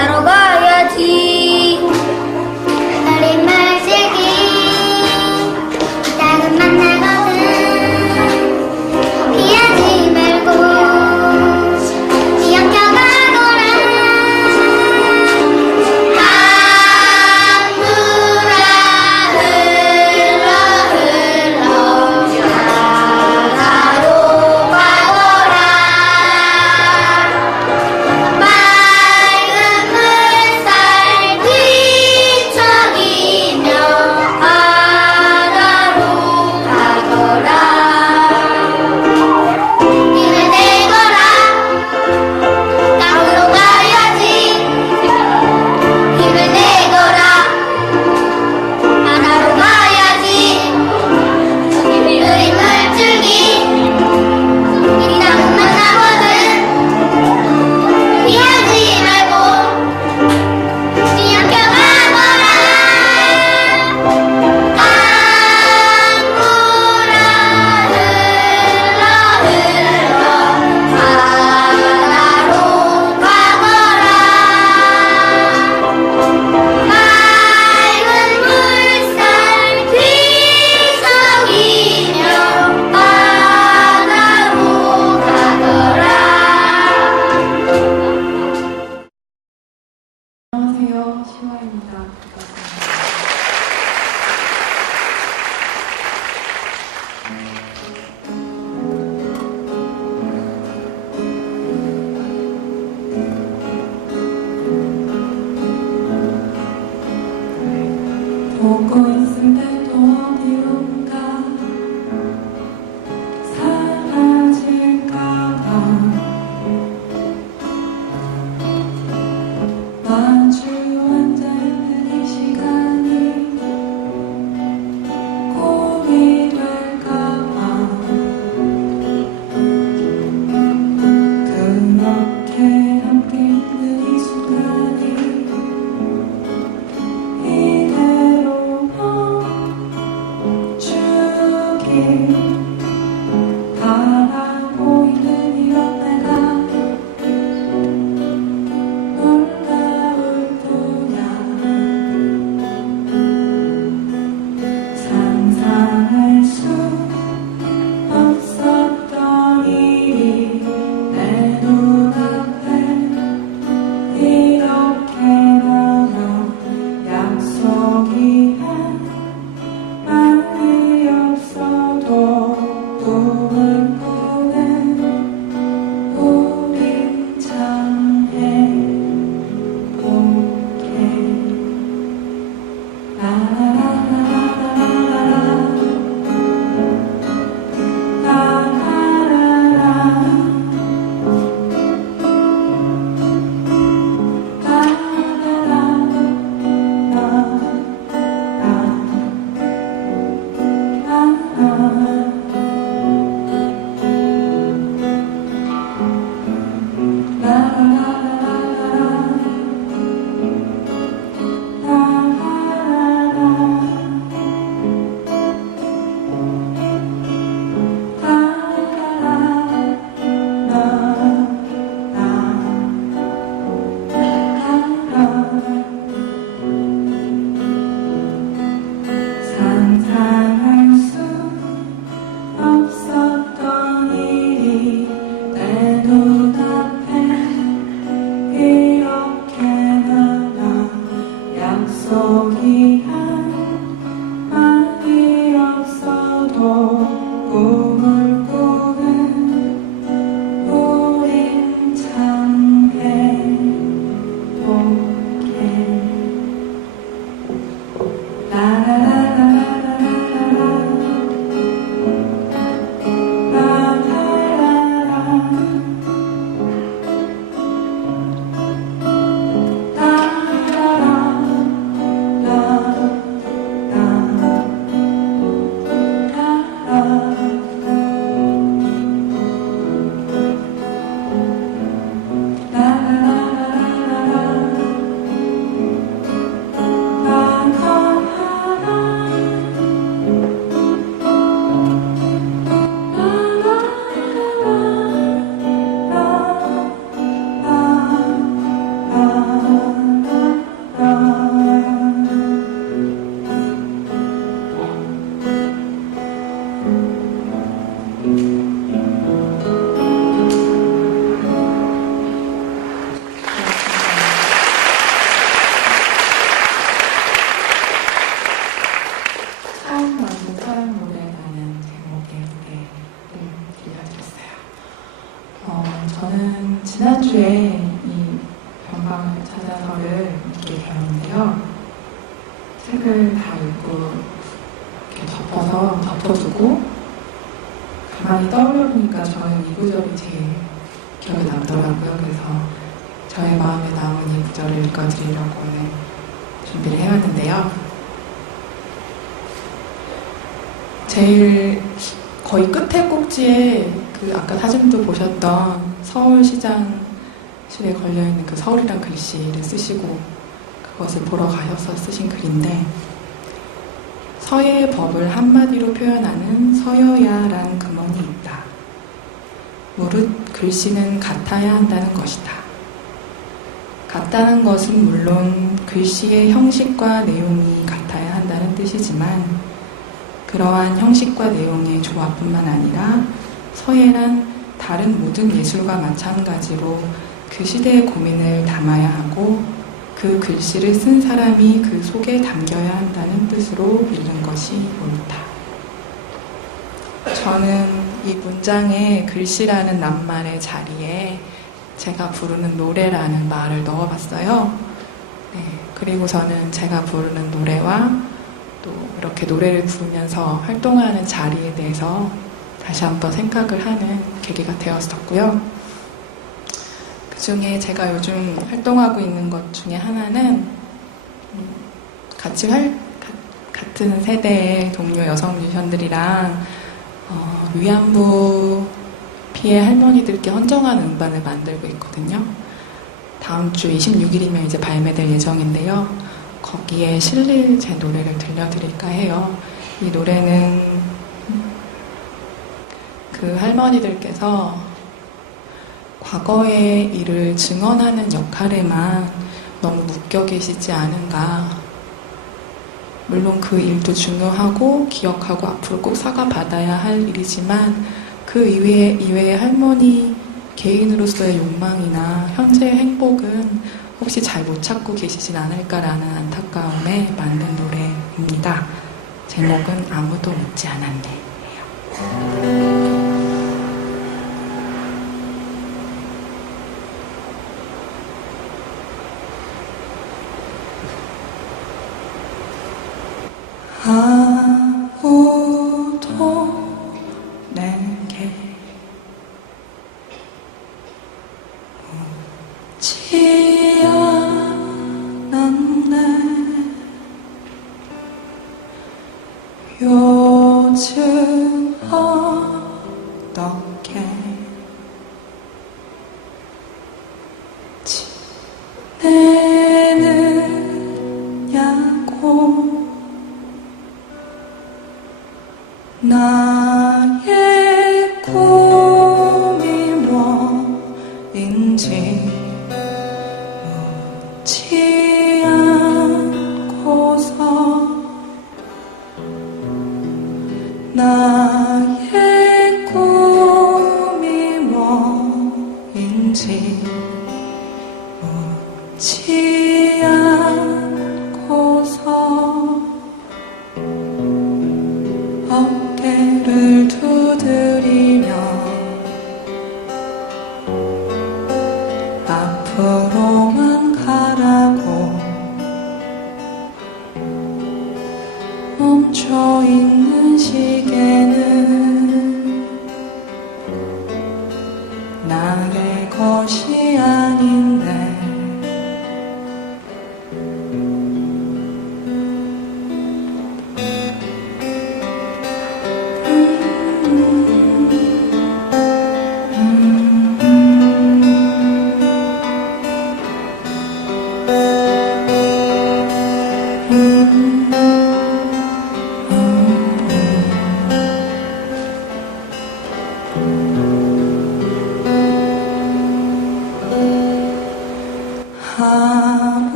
가로 가거라 저는 지난주에 이 변방을 찾아서를 읽게 되었는데요. 책을 다 읽고 이렇게 덮어두고 가만히 떠올려 보니까 저는 이 구절이 제일 기억에 남더라고요. 그래서 저의 마음에 남은 이 구절을 읽어드리려고 오늘 준비를 해왔는데요. 제일 거의 끝에 꼭지에 그 아까 사진도 보셨던 서울시장실에 걸려있는 그 서울이란 글씨를 쓰시고 그것을 보러 가셔서 쓰신 글인데, 서예의 법을 한마디로 표현하는 서여야라는 금언이 있다. 무릇 글씨는 같아야 한다는 것이다. 같다는 것은 물론 글씨의 형식과 내용이 같아야 한다는 뜻이지만, 그러한 형식과 내용의 조합뿐만 아니라 서예란 다른 모든 예술과 마찬가지로 그 시대의 고민을 담아야 하고 그 글씨를 쓴 사람이 그 속에 담겨야 한다는 뜻으로 읽는 것이 옳다. 저는 이 문장에 글씨라는 낱말의 자리에 제가 부르는 노래라는 말을 넣어봤어요. 네, 그리고서는 제가 부르는 노래와 또 이렇게 노래를 부르면서 활동하는 자리에 대해서 다시 한번 생각을 하는 계기가 되었었고요. 그 중에 제가 요즘 활동하고 있는 것 중에 하나는 같은 세대의 동료 여성 뮤지션들이랑 위안부 피해 할머니들께 헌정하는 음반을 만들고 있거든요. 다음 주 26일이면 이제 발매될 예정인데요. 거기에 실릴 제 노래를 들려드릴까 해요. 이 노래는 그 할머니들께서 과거의 일을 증언하는 역할에만 너무 묶여 계시지 않은가. 물론 그 일도 중요하고 기억하고 앞으로 꼭 사과받아야 할 일이지만 그 이외의 할머니 개인으로서의 욕망이나 현재의 행복은 혹시 잘 못 찾고 계시진 않을까라는 안타까움에 만든 노래입니다. 제목은 아무도 묻지 않았네. 아무도 내게 묻지 않았네. 요즘 어떻게 지내느냐고. 나의 꿈이 뭐인지 묻지 않고서 나의 꿈이 뭐인지 묻지 않고서 어깨를 두드리며 앞으로만 가라고 멈춰있는 시계는 나의 것이 아닌데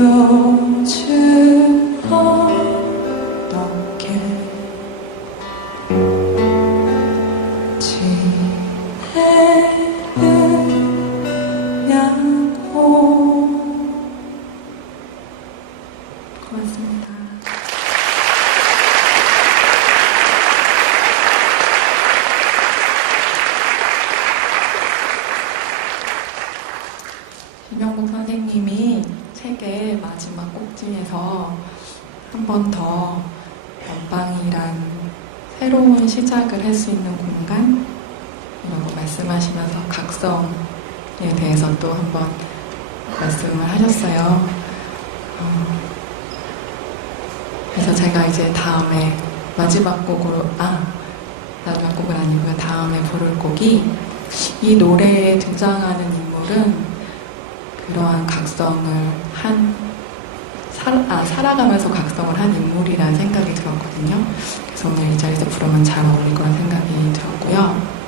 요즘 어떻게 지내느냐고. 고맙습니다. 김영국 선생님이 책의 마지막 꼭지에서 한 번 더 변방이란 새로운 시작을 할 수 있는 공간 이라고 말씀하시면서 각성에 대해서 또 한 번 말씀을 하셨어요. 그래서 제가 이제 다음에 마지막 곡은 아니고요. 다음에 부를 곡이 이 노래에 등장하는 인물은 그러한 각성을 살아가면서 각성을 한 인물이라는 생각이 들었거든요. 그래서 오늘 이 자리에서 부르면 잘 어울릴 거라는 생각이 들었고요.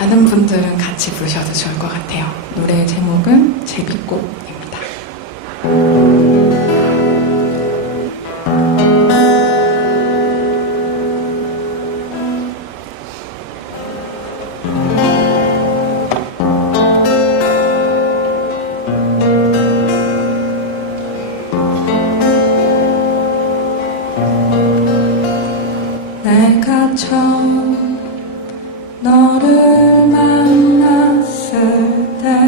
아는 분들은 같이 부르셔도 좋을 것 같아요. 노래의 제목은 제비꽃입니다. 내가 처음 너를 만났을 때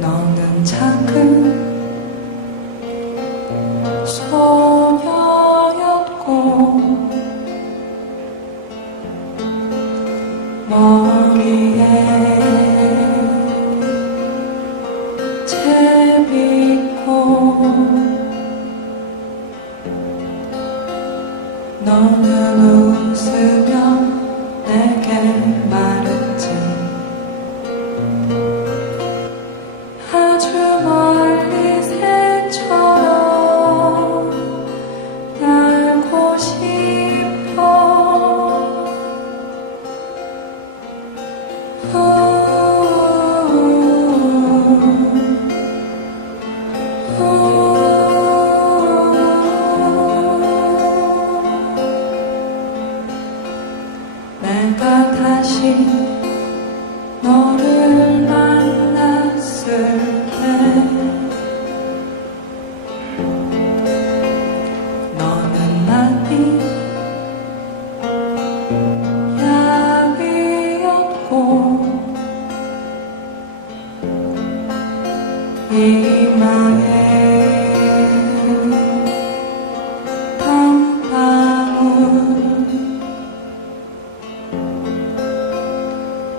너는 작은 소녀였고 머리에 제비꽃 너는 웃으며 내게 말했지. 아주 멀리 새처럼 날고 싶어. 내가 다시 너를 만났을 때 너는 많이 야위었고 이마에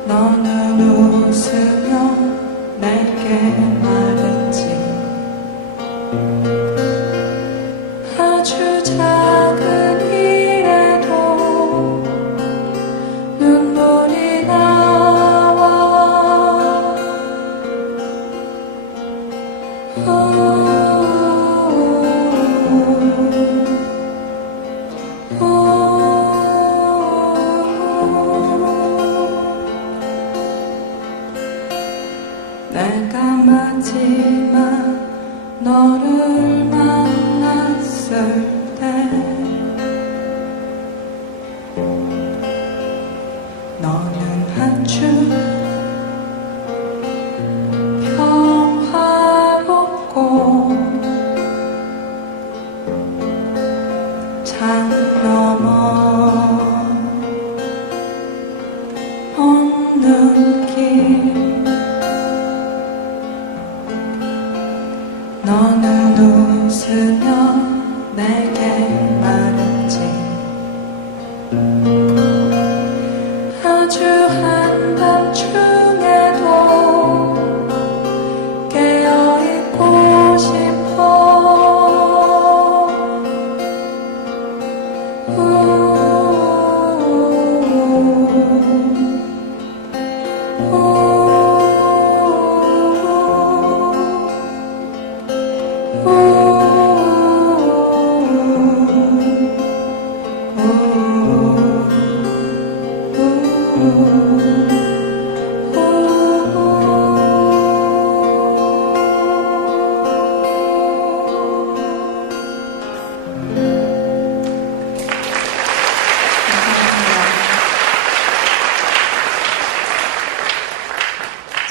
너는 웃으며 내게 말했지. 아주 작은 일에도 눈물이 나와. 내가 마지막 너를 만났을 때 너는 아주 평화롭고 산 넘어 없는 길 너는 웃으며 내게 말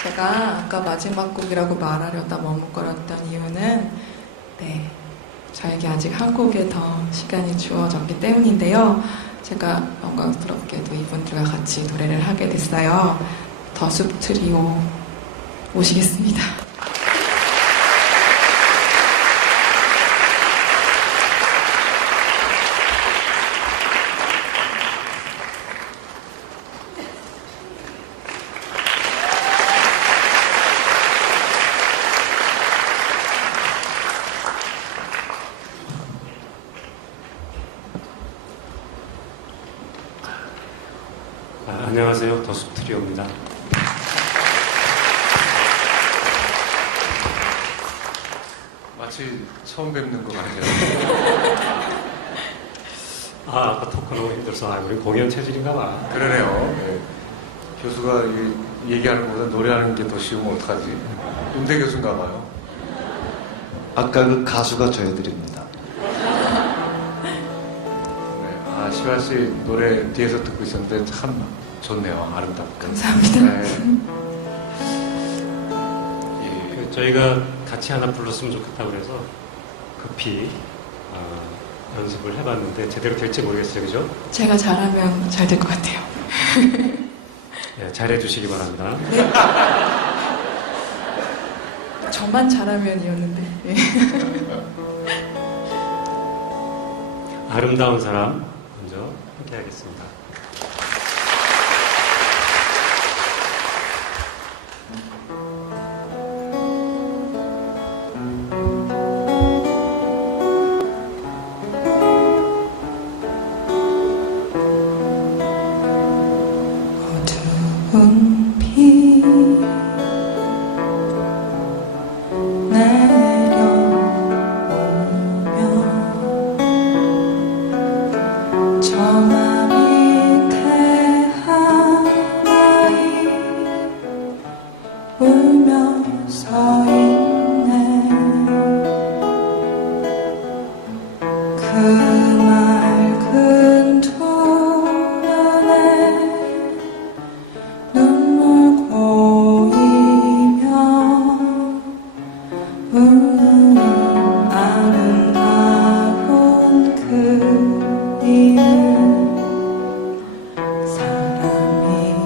제가 아까 마지막 곡이라고 말하려다 머뭇거렸던 이유는 저에게 아직 한 곡에 더 시간이 주어졌기 때문인데요. 제가 영광스럽게도 이분들과 같이 노래를 하게 됐어요. 더 숲 트리오 모시겠습니다. 안녕하세요. 더숲 트리오입니다. 마치 처음 뵙는 것 같아요. 아까 토크 너무 힘들어서 우리 공연 체질인가 봐. 그러네요. 네. 교수가 얘기하는 것보다 노래하는 게 더 쉬우면 어떡하지? 윤대 교수인가 봐요. 아까 그 가수가 저희들입니다. 네. 시화 씨 노래 뒤에서 듣고 있었는데 참 좋네요. 아름답고. 감사합니다. 네. 저희가 같이 하나 불렀으면 좋겠다고 그래서 급히 연습을 해봤는데 제대로 될지 모르겠어요. 그죠? 제가 잘하면 잘 될 것 같아요. 네, 잘해주시기 바랍니다. 네. 저만 잘하면이었는데. 네. 아름다운 사람 먼저 함께 하겠습니다. 비 내려오면 저마 밑에 하나이 울며 서있네. 그 맑은 두 눈에 눈물 고이며 아름다운 그이는 사람이여라.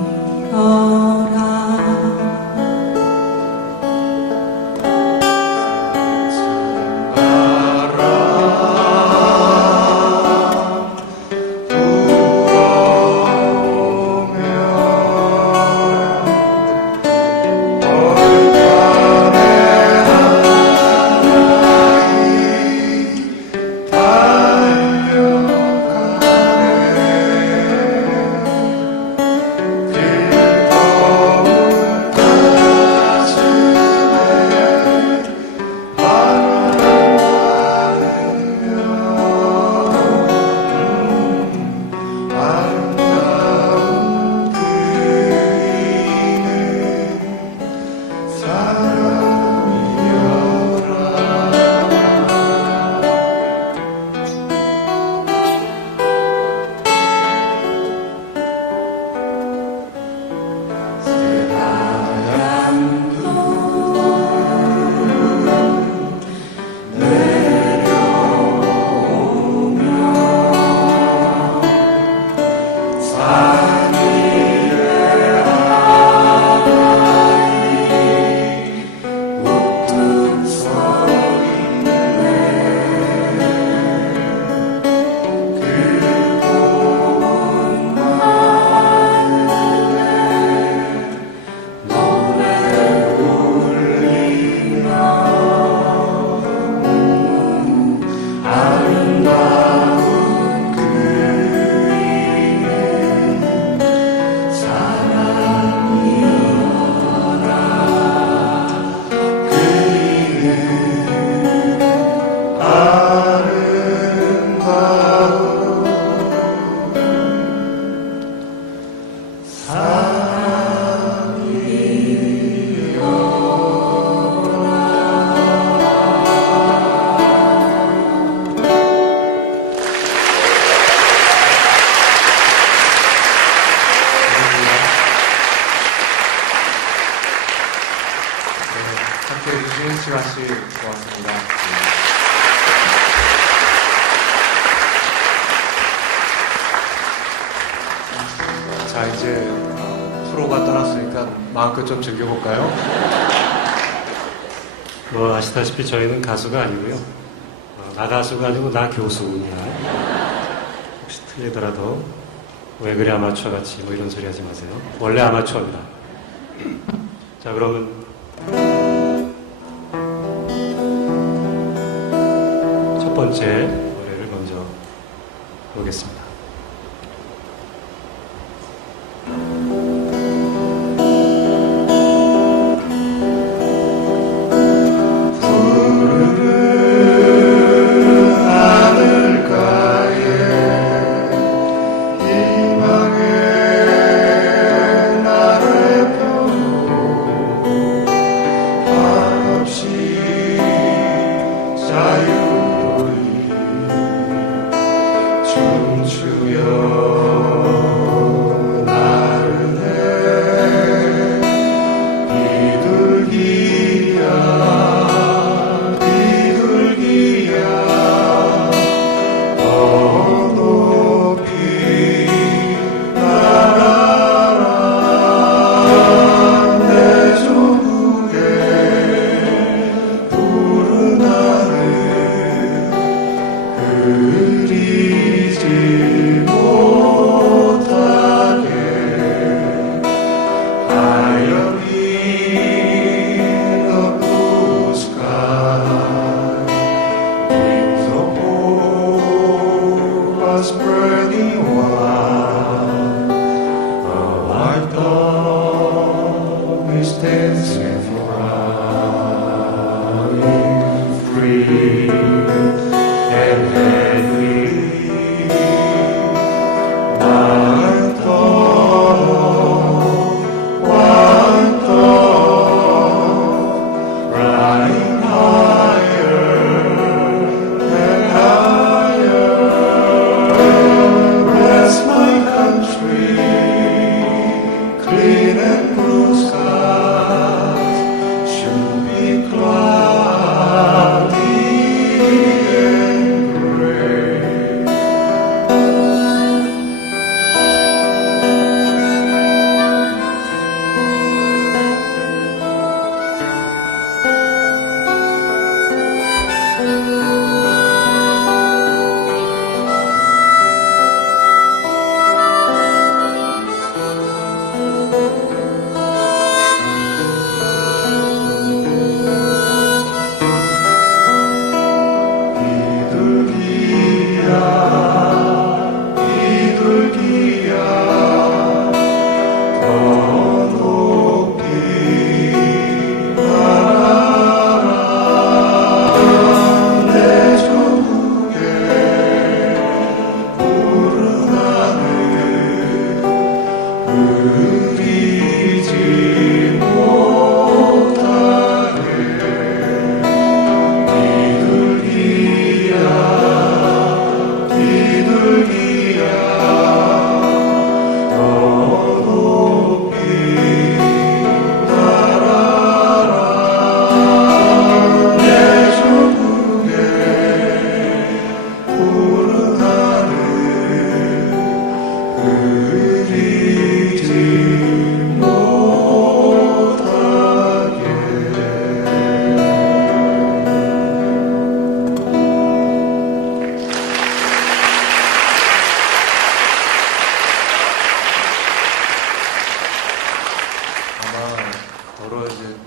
김지환 씨 고맙습니다. 자, 이제 프로가 떠났으니까 마음껏 좀 즐겨볼까요? 뭐 아시다시피 저희는 가수가 아니고요. 나 가수가 아니고 나 교수입니다. 혹시 틀리더라도 왜 그래 아마추어 같이 뭐 이런 소리 하지 마세요. 원래 아마추어입니다. 자, 그러면 첫 번째 노래를 먼저 보겠습니다.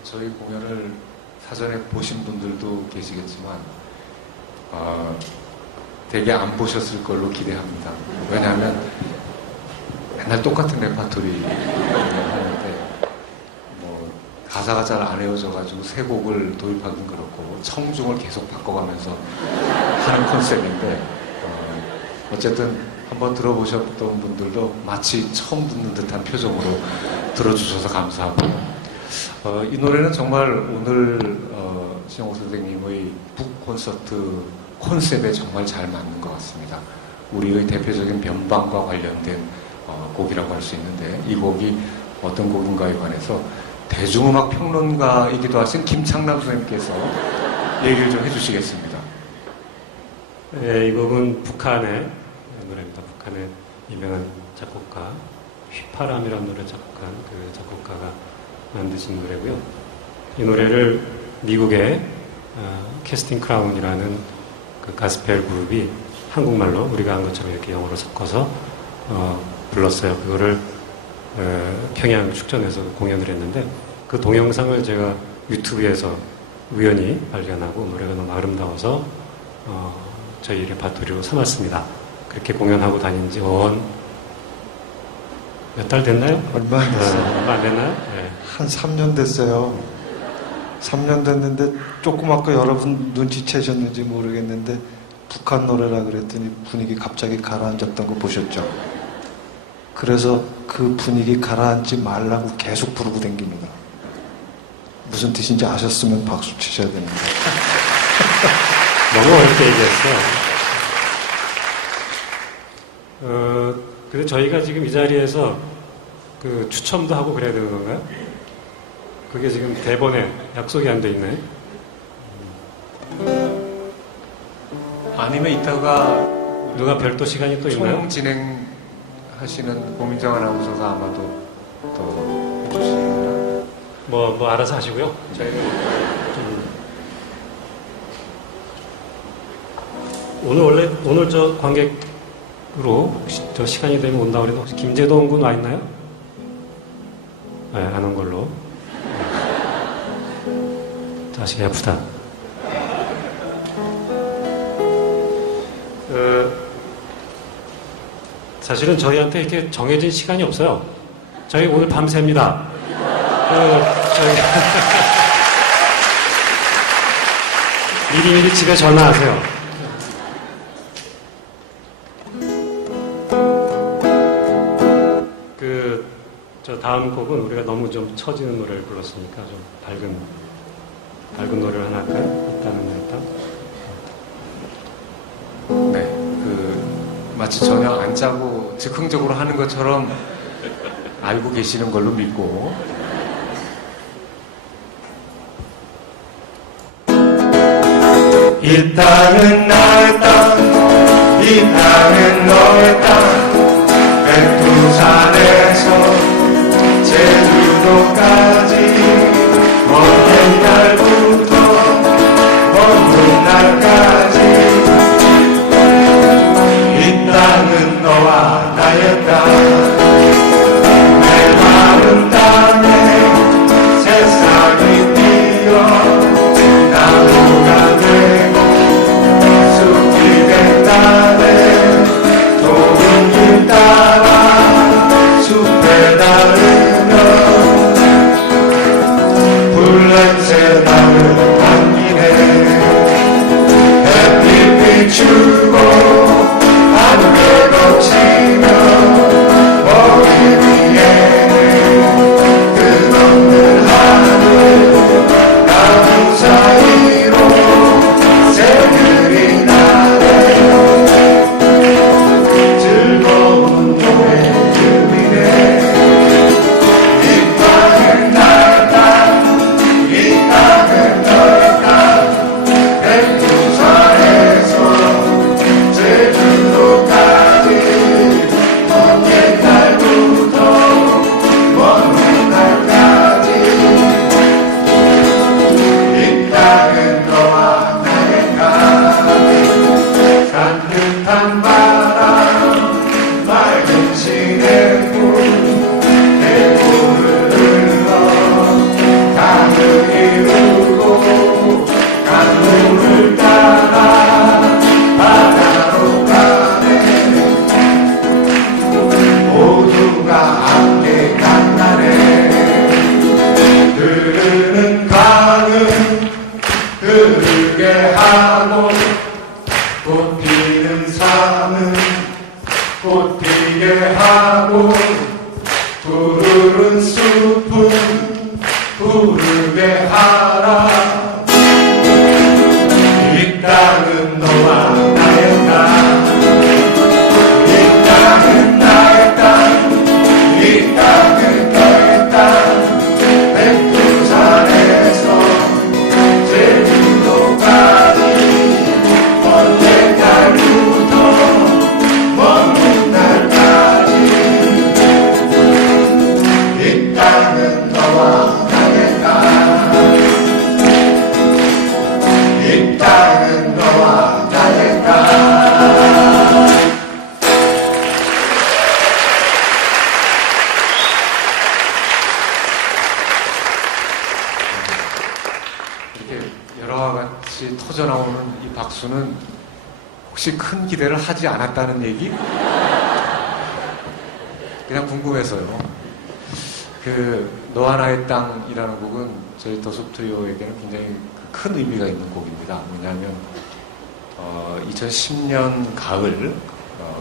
저희 공연을 사전에 보신 분들도 계시겠지만 되게 안 보셨을 걸로 기대합니다. 왜냐하면 맨날 똑같은 레파토리 하는데 뭐 가사가 잘 안 외워져가지고 새 곡을 도입하긴 그렇고 청중을 계속 바꿔가면서 하는 컨셉인데 어쨌든 한번 들어보셨던 분들도 마치 처음 듣는 듯한 표정으로 들어주셔서 감사하고요. 이 노래는 정말 오늘 신영호 선생님의 북 콘서트 콘셉에 정말 잘 맞는 것 같습니다. 우리의 대표적인 변방과 관련된 곡이라고 할 수 있는데 이 곡이 어떤 곡인가에 관해서 대중음악 평론가이기도 하신 김창남 선생님께서 얘기를 좀 해주시겠습니다. 네, 이 곡은 북한의 노래입니다. 북한의 유명한 작곡가 휘파람이라는 노래 작곡한 그 작곡가가 만드신 노래고요. 이 노래를 미국의 캐스팅 크라운이라는 그 가스펠 그룹이 한국말로 우리가 한 것처럼 이렇게 영어로 섞어서 불렀어요. 그거를 평양 축전에서 공연을 했는데 그 동영상을 제가 유튜브에서 우연히 발견하고 노래가 너무 아름다워서 저희 레파토리로 삼았습니다. 그렇게 공연하고 다닌 지 몇 달 됐나요? 얼마 안 됐어요. 얼마 안 됐나요? 네. 한 3년 됐어요. 3년 됐는데 조금 아까 여러분 눈치채셨는지 모르겠는데 북한 노래라 그랬더니 분위기 갑자기 가라앉았던 거 보셨죠? 그래서 그 분위기 가라앉지 말라고 계속 부르고 댕깁니다. 무슨 뜻인지 아셨으면 박수 치셔야 됩니다. 너무 어렵게 얘기했어요. 근데 저희가 지금 이 자리에서 그 추첨도 하고 그래야 되는 건가요? 그게 지금 대본에 약속이 안 돼 있나요? 아니면 이따가 누가 별도 시간이 또 있나요? 총 진행하시는 고민정 아나운서가 아마도 또 해주시려나? 뭐 알아서 하시고요. 저희는 오늘 저 관객으로 혹시 저 시간이 되면 온다고 그래도 혹시 김재동 군 와 있나요? 네, 안 온 걸로. 자식이 아프다. 사실은 저희한테 이렇게 정해진 시간이 없어요. 저희 오늘 밤새입니다. 미리미리 집에 전화하세요. 저 다음 곡은 우리가 너무 좀 처지는 노래를 불렀으니까 좀 밝은 노래를 하나 할까요? 있다는 일단. 네, 마치 전혀 안 짜고 즉흥적으로 하는 것처럼 알고 계시는 걸로 믿고. 이 땅은 나의 땅, 이 땅은 너의 땅, 백두산에서 제주도까지 먼 옛날부터 먼 날까지 이 땅은 너와 나의 땅, 내 마음 땅에 세상이 뛰어 나무가 되고 숲이 된 땅에 좁은 길 따라 숲에 따르며 불냄새 나는 안기네 햇빛 비추고 안개 걷히며 머리 위에 끝없는 하늘 나무 사이로 새들이 나네 즐거운 노래 이 땅은 나의 땅, 이 땅은 너의 땅, 백두산에서 제주도까지 먼 옛날부터 먼 날까지 이 땅은 너와 나의 땅, 산뜻한 바람 맑은 시내물 대구를 흘러 강을 이루고 강물을 따라 바다로 가네 모두가 함께 간다네 흐르는 강은 흐르게 하고 꽃 피는 삶은 꽃 피게 하고 푸르른 숲은 푸르게 하라 이 땅은 너와 나의 땅 이 땅은 나의 땅 이 땅은 너의 땅 여러와 같이 터져나오는 이 박수는 혹시 큰 기대를 하지 않았다는 얘기? 그냥 궁금해서요. 그 너와 나의 땅이라는 곡은 저희 더숲 트리오에게는 굉장히 큰 의미가 있는 곡입니다. 뭐냐면 2010년 가을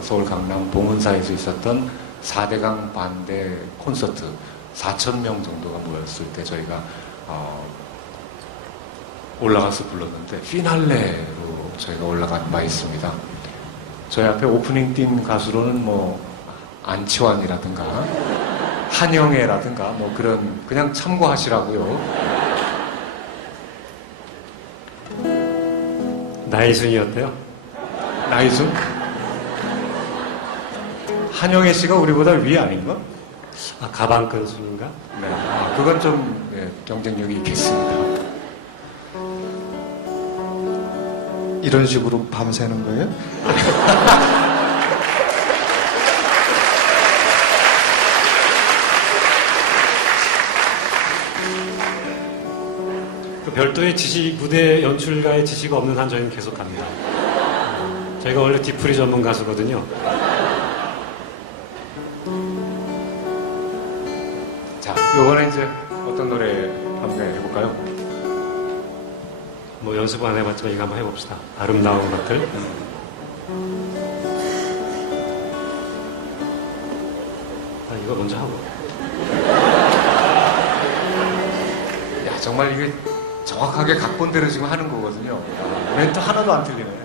서울 강남 봉은사에서 있었던 4대강 반대 콘서트 4,000명 정도가 모였을 때 저희가 올라가서 불렀는데 피날레로 저희가 올라간 바 있습니다. 저희 앞에 오프닝 뛴 가수로는 뭐 안치환이라든가 한영애라든가 뭐 그런 그냥 참고하시라고요. 나이순이었대요. 나이순? 한영애 씨가 우리보다 위 아닌가? 아, 가방끈 순인가? 네. 그건 좀 경쟁력이 있겠습니다. 이런 식으로 밤새는 거예요? 그 별도의 지식, 무대 연출가의 지시가 없는 한 저희는 계속 갑니다. 저희가 원래 뒤풀이 전문 가수거든요. 자, 이번에 이제 어떤 노래 한번 해볼까요? 뭐 연습 안 해봤지만 이거 한번 해봅시다. 아름다운 것들. 이거 먼저 하고. 야, 정말 이게 정확하게 각본대로 지금 하는 거거든요. 멘트 하나도 안 틀리네.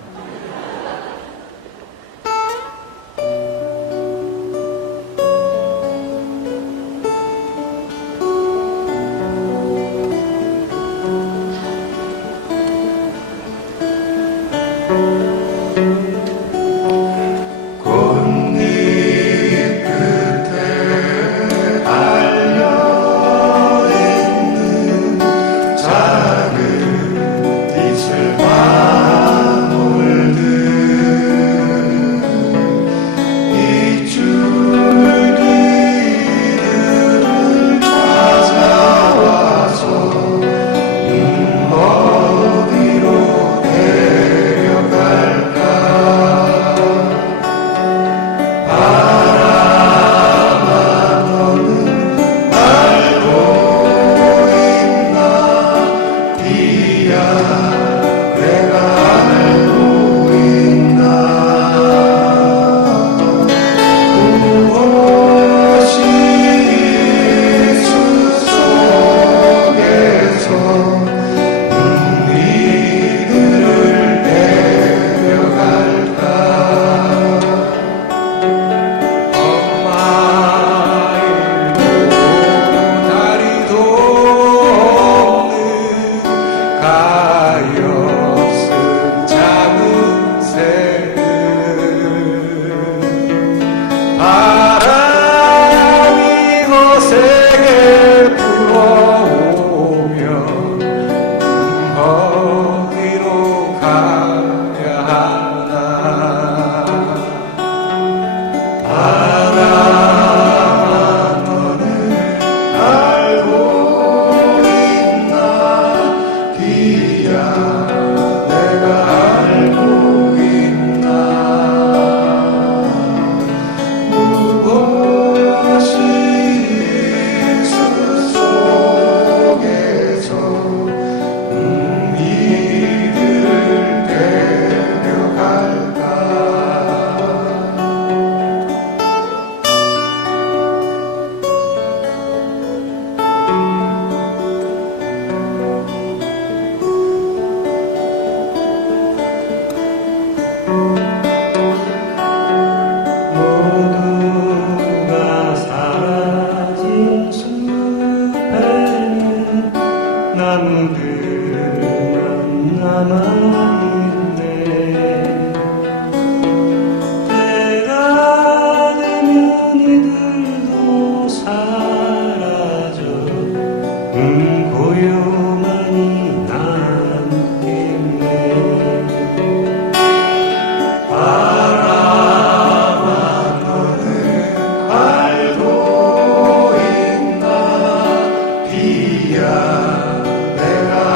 비야 내가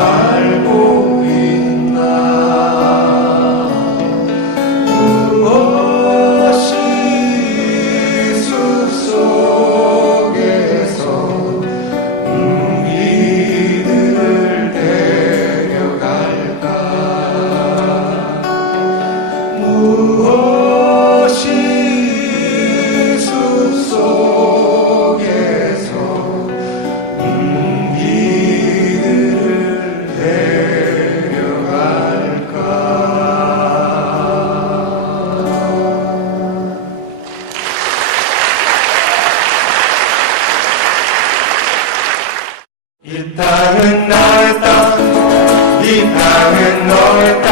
이 땅은 너의 땅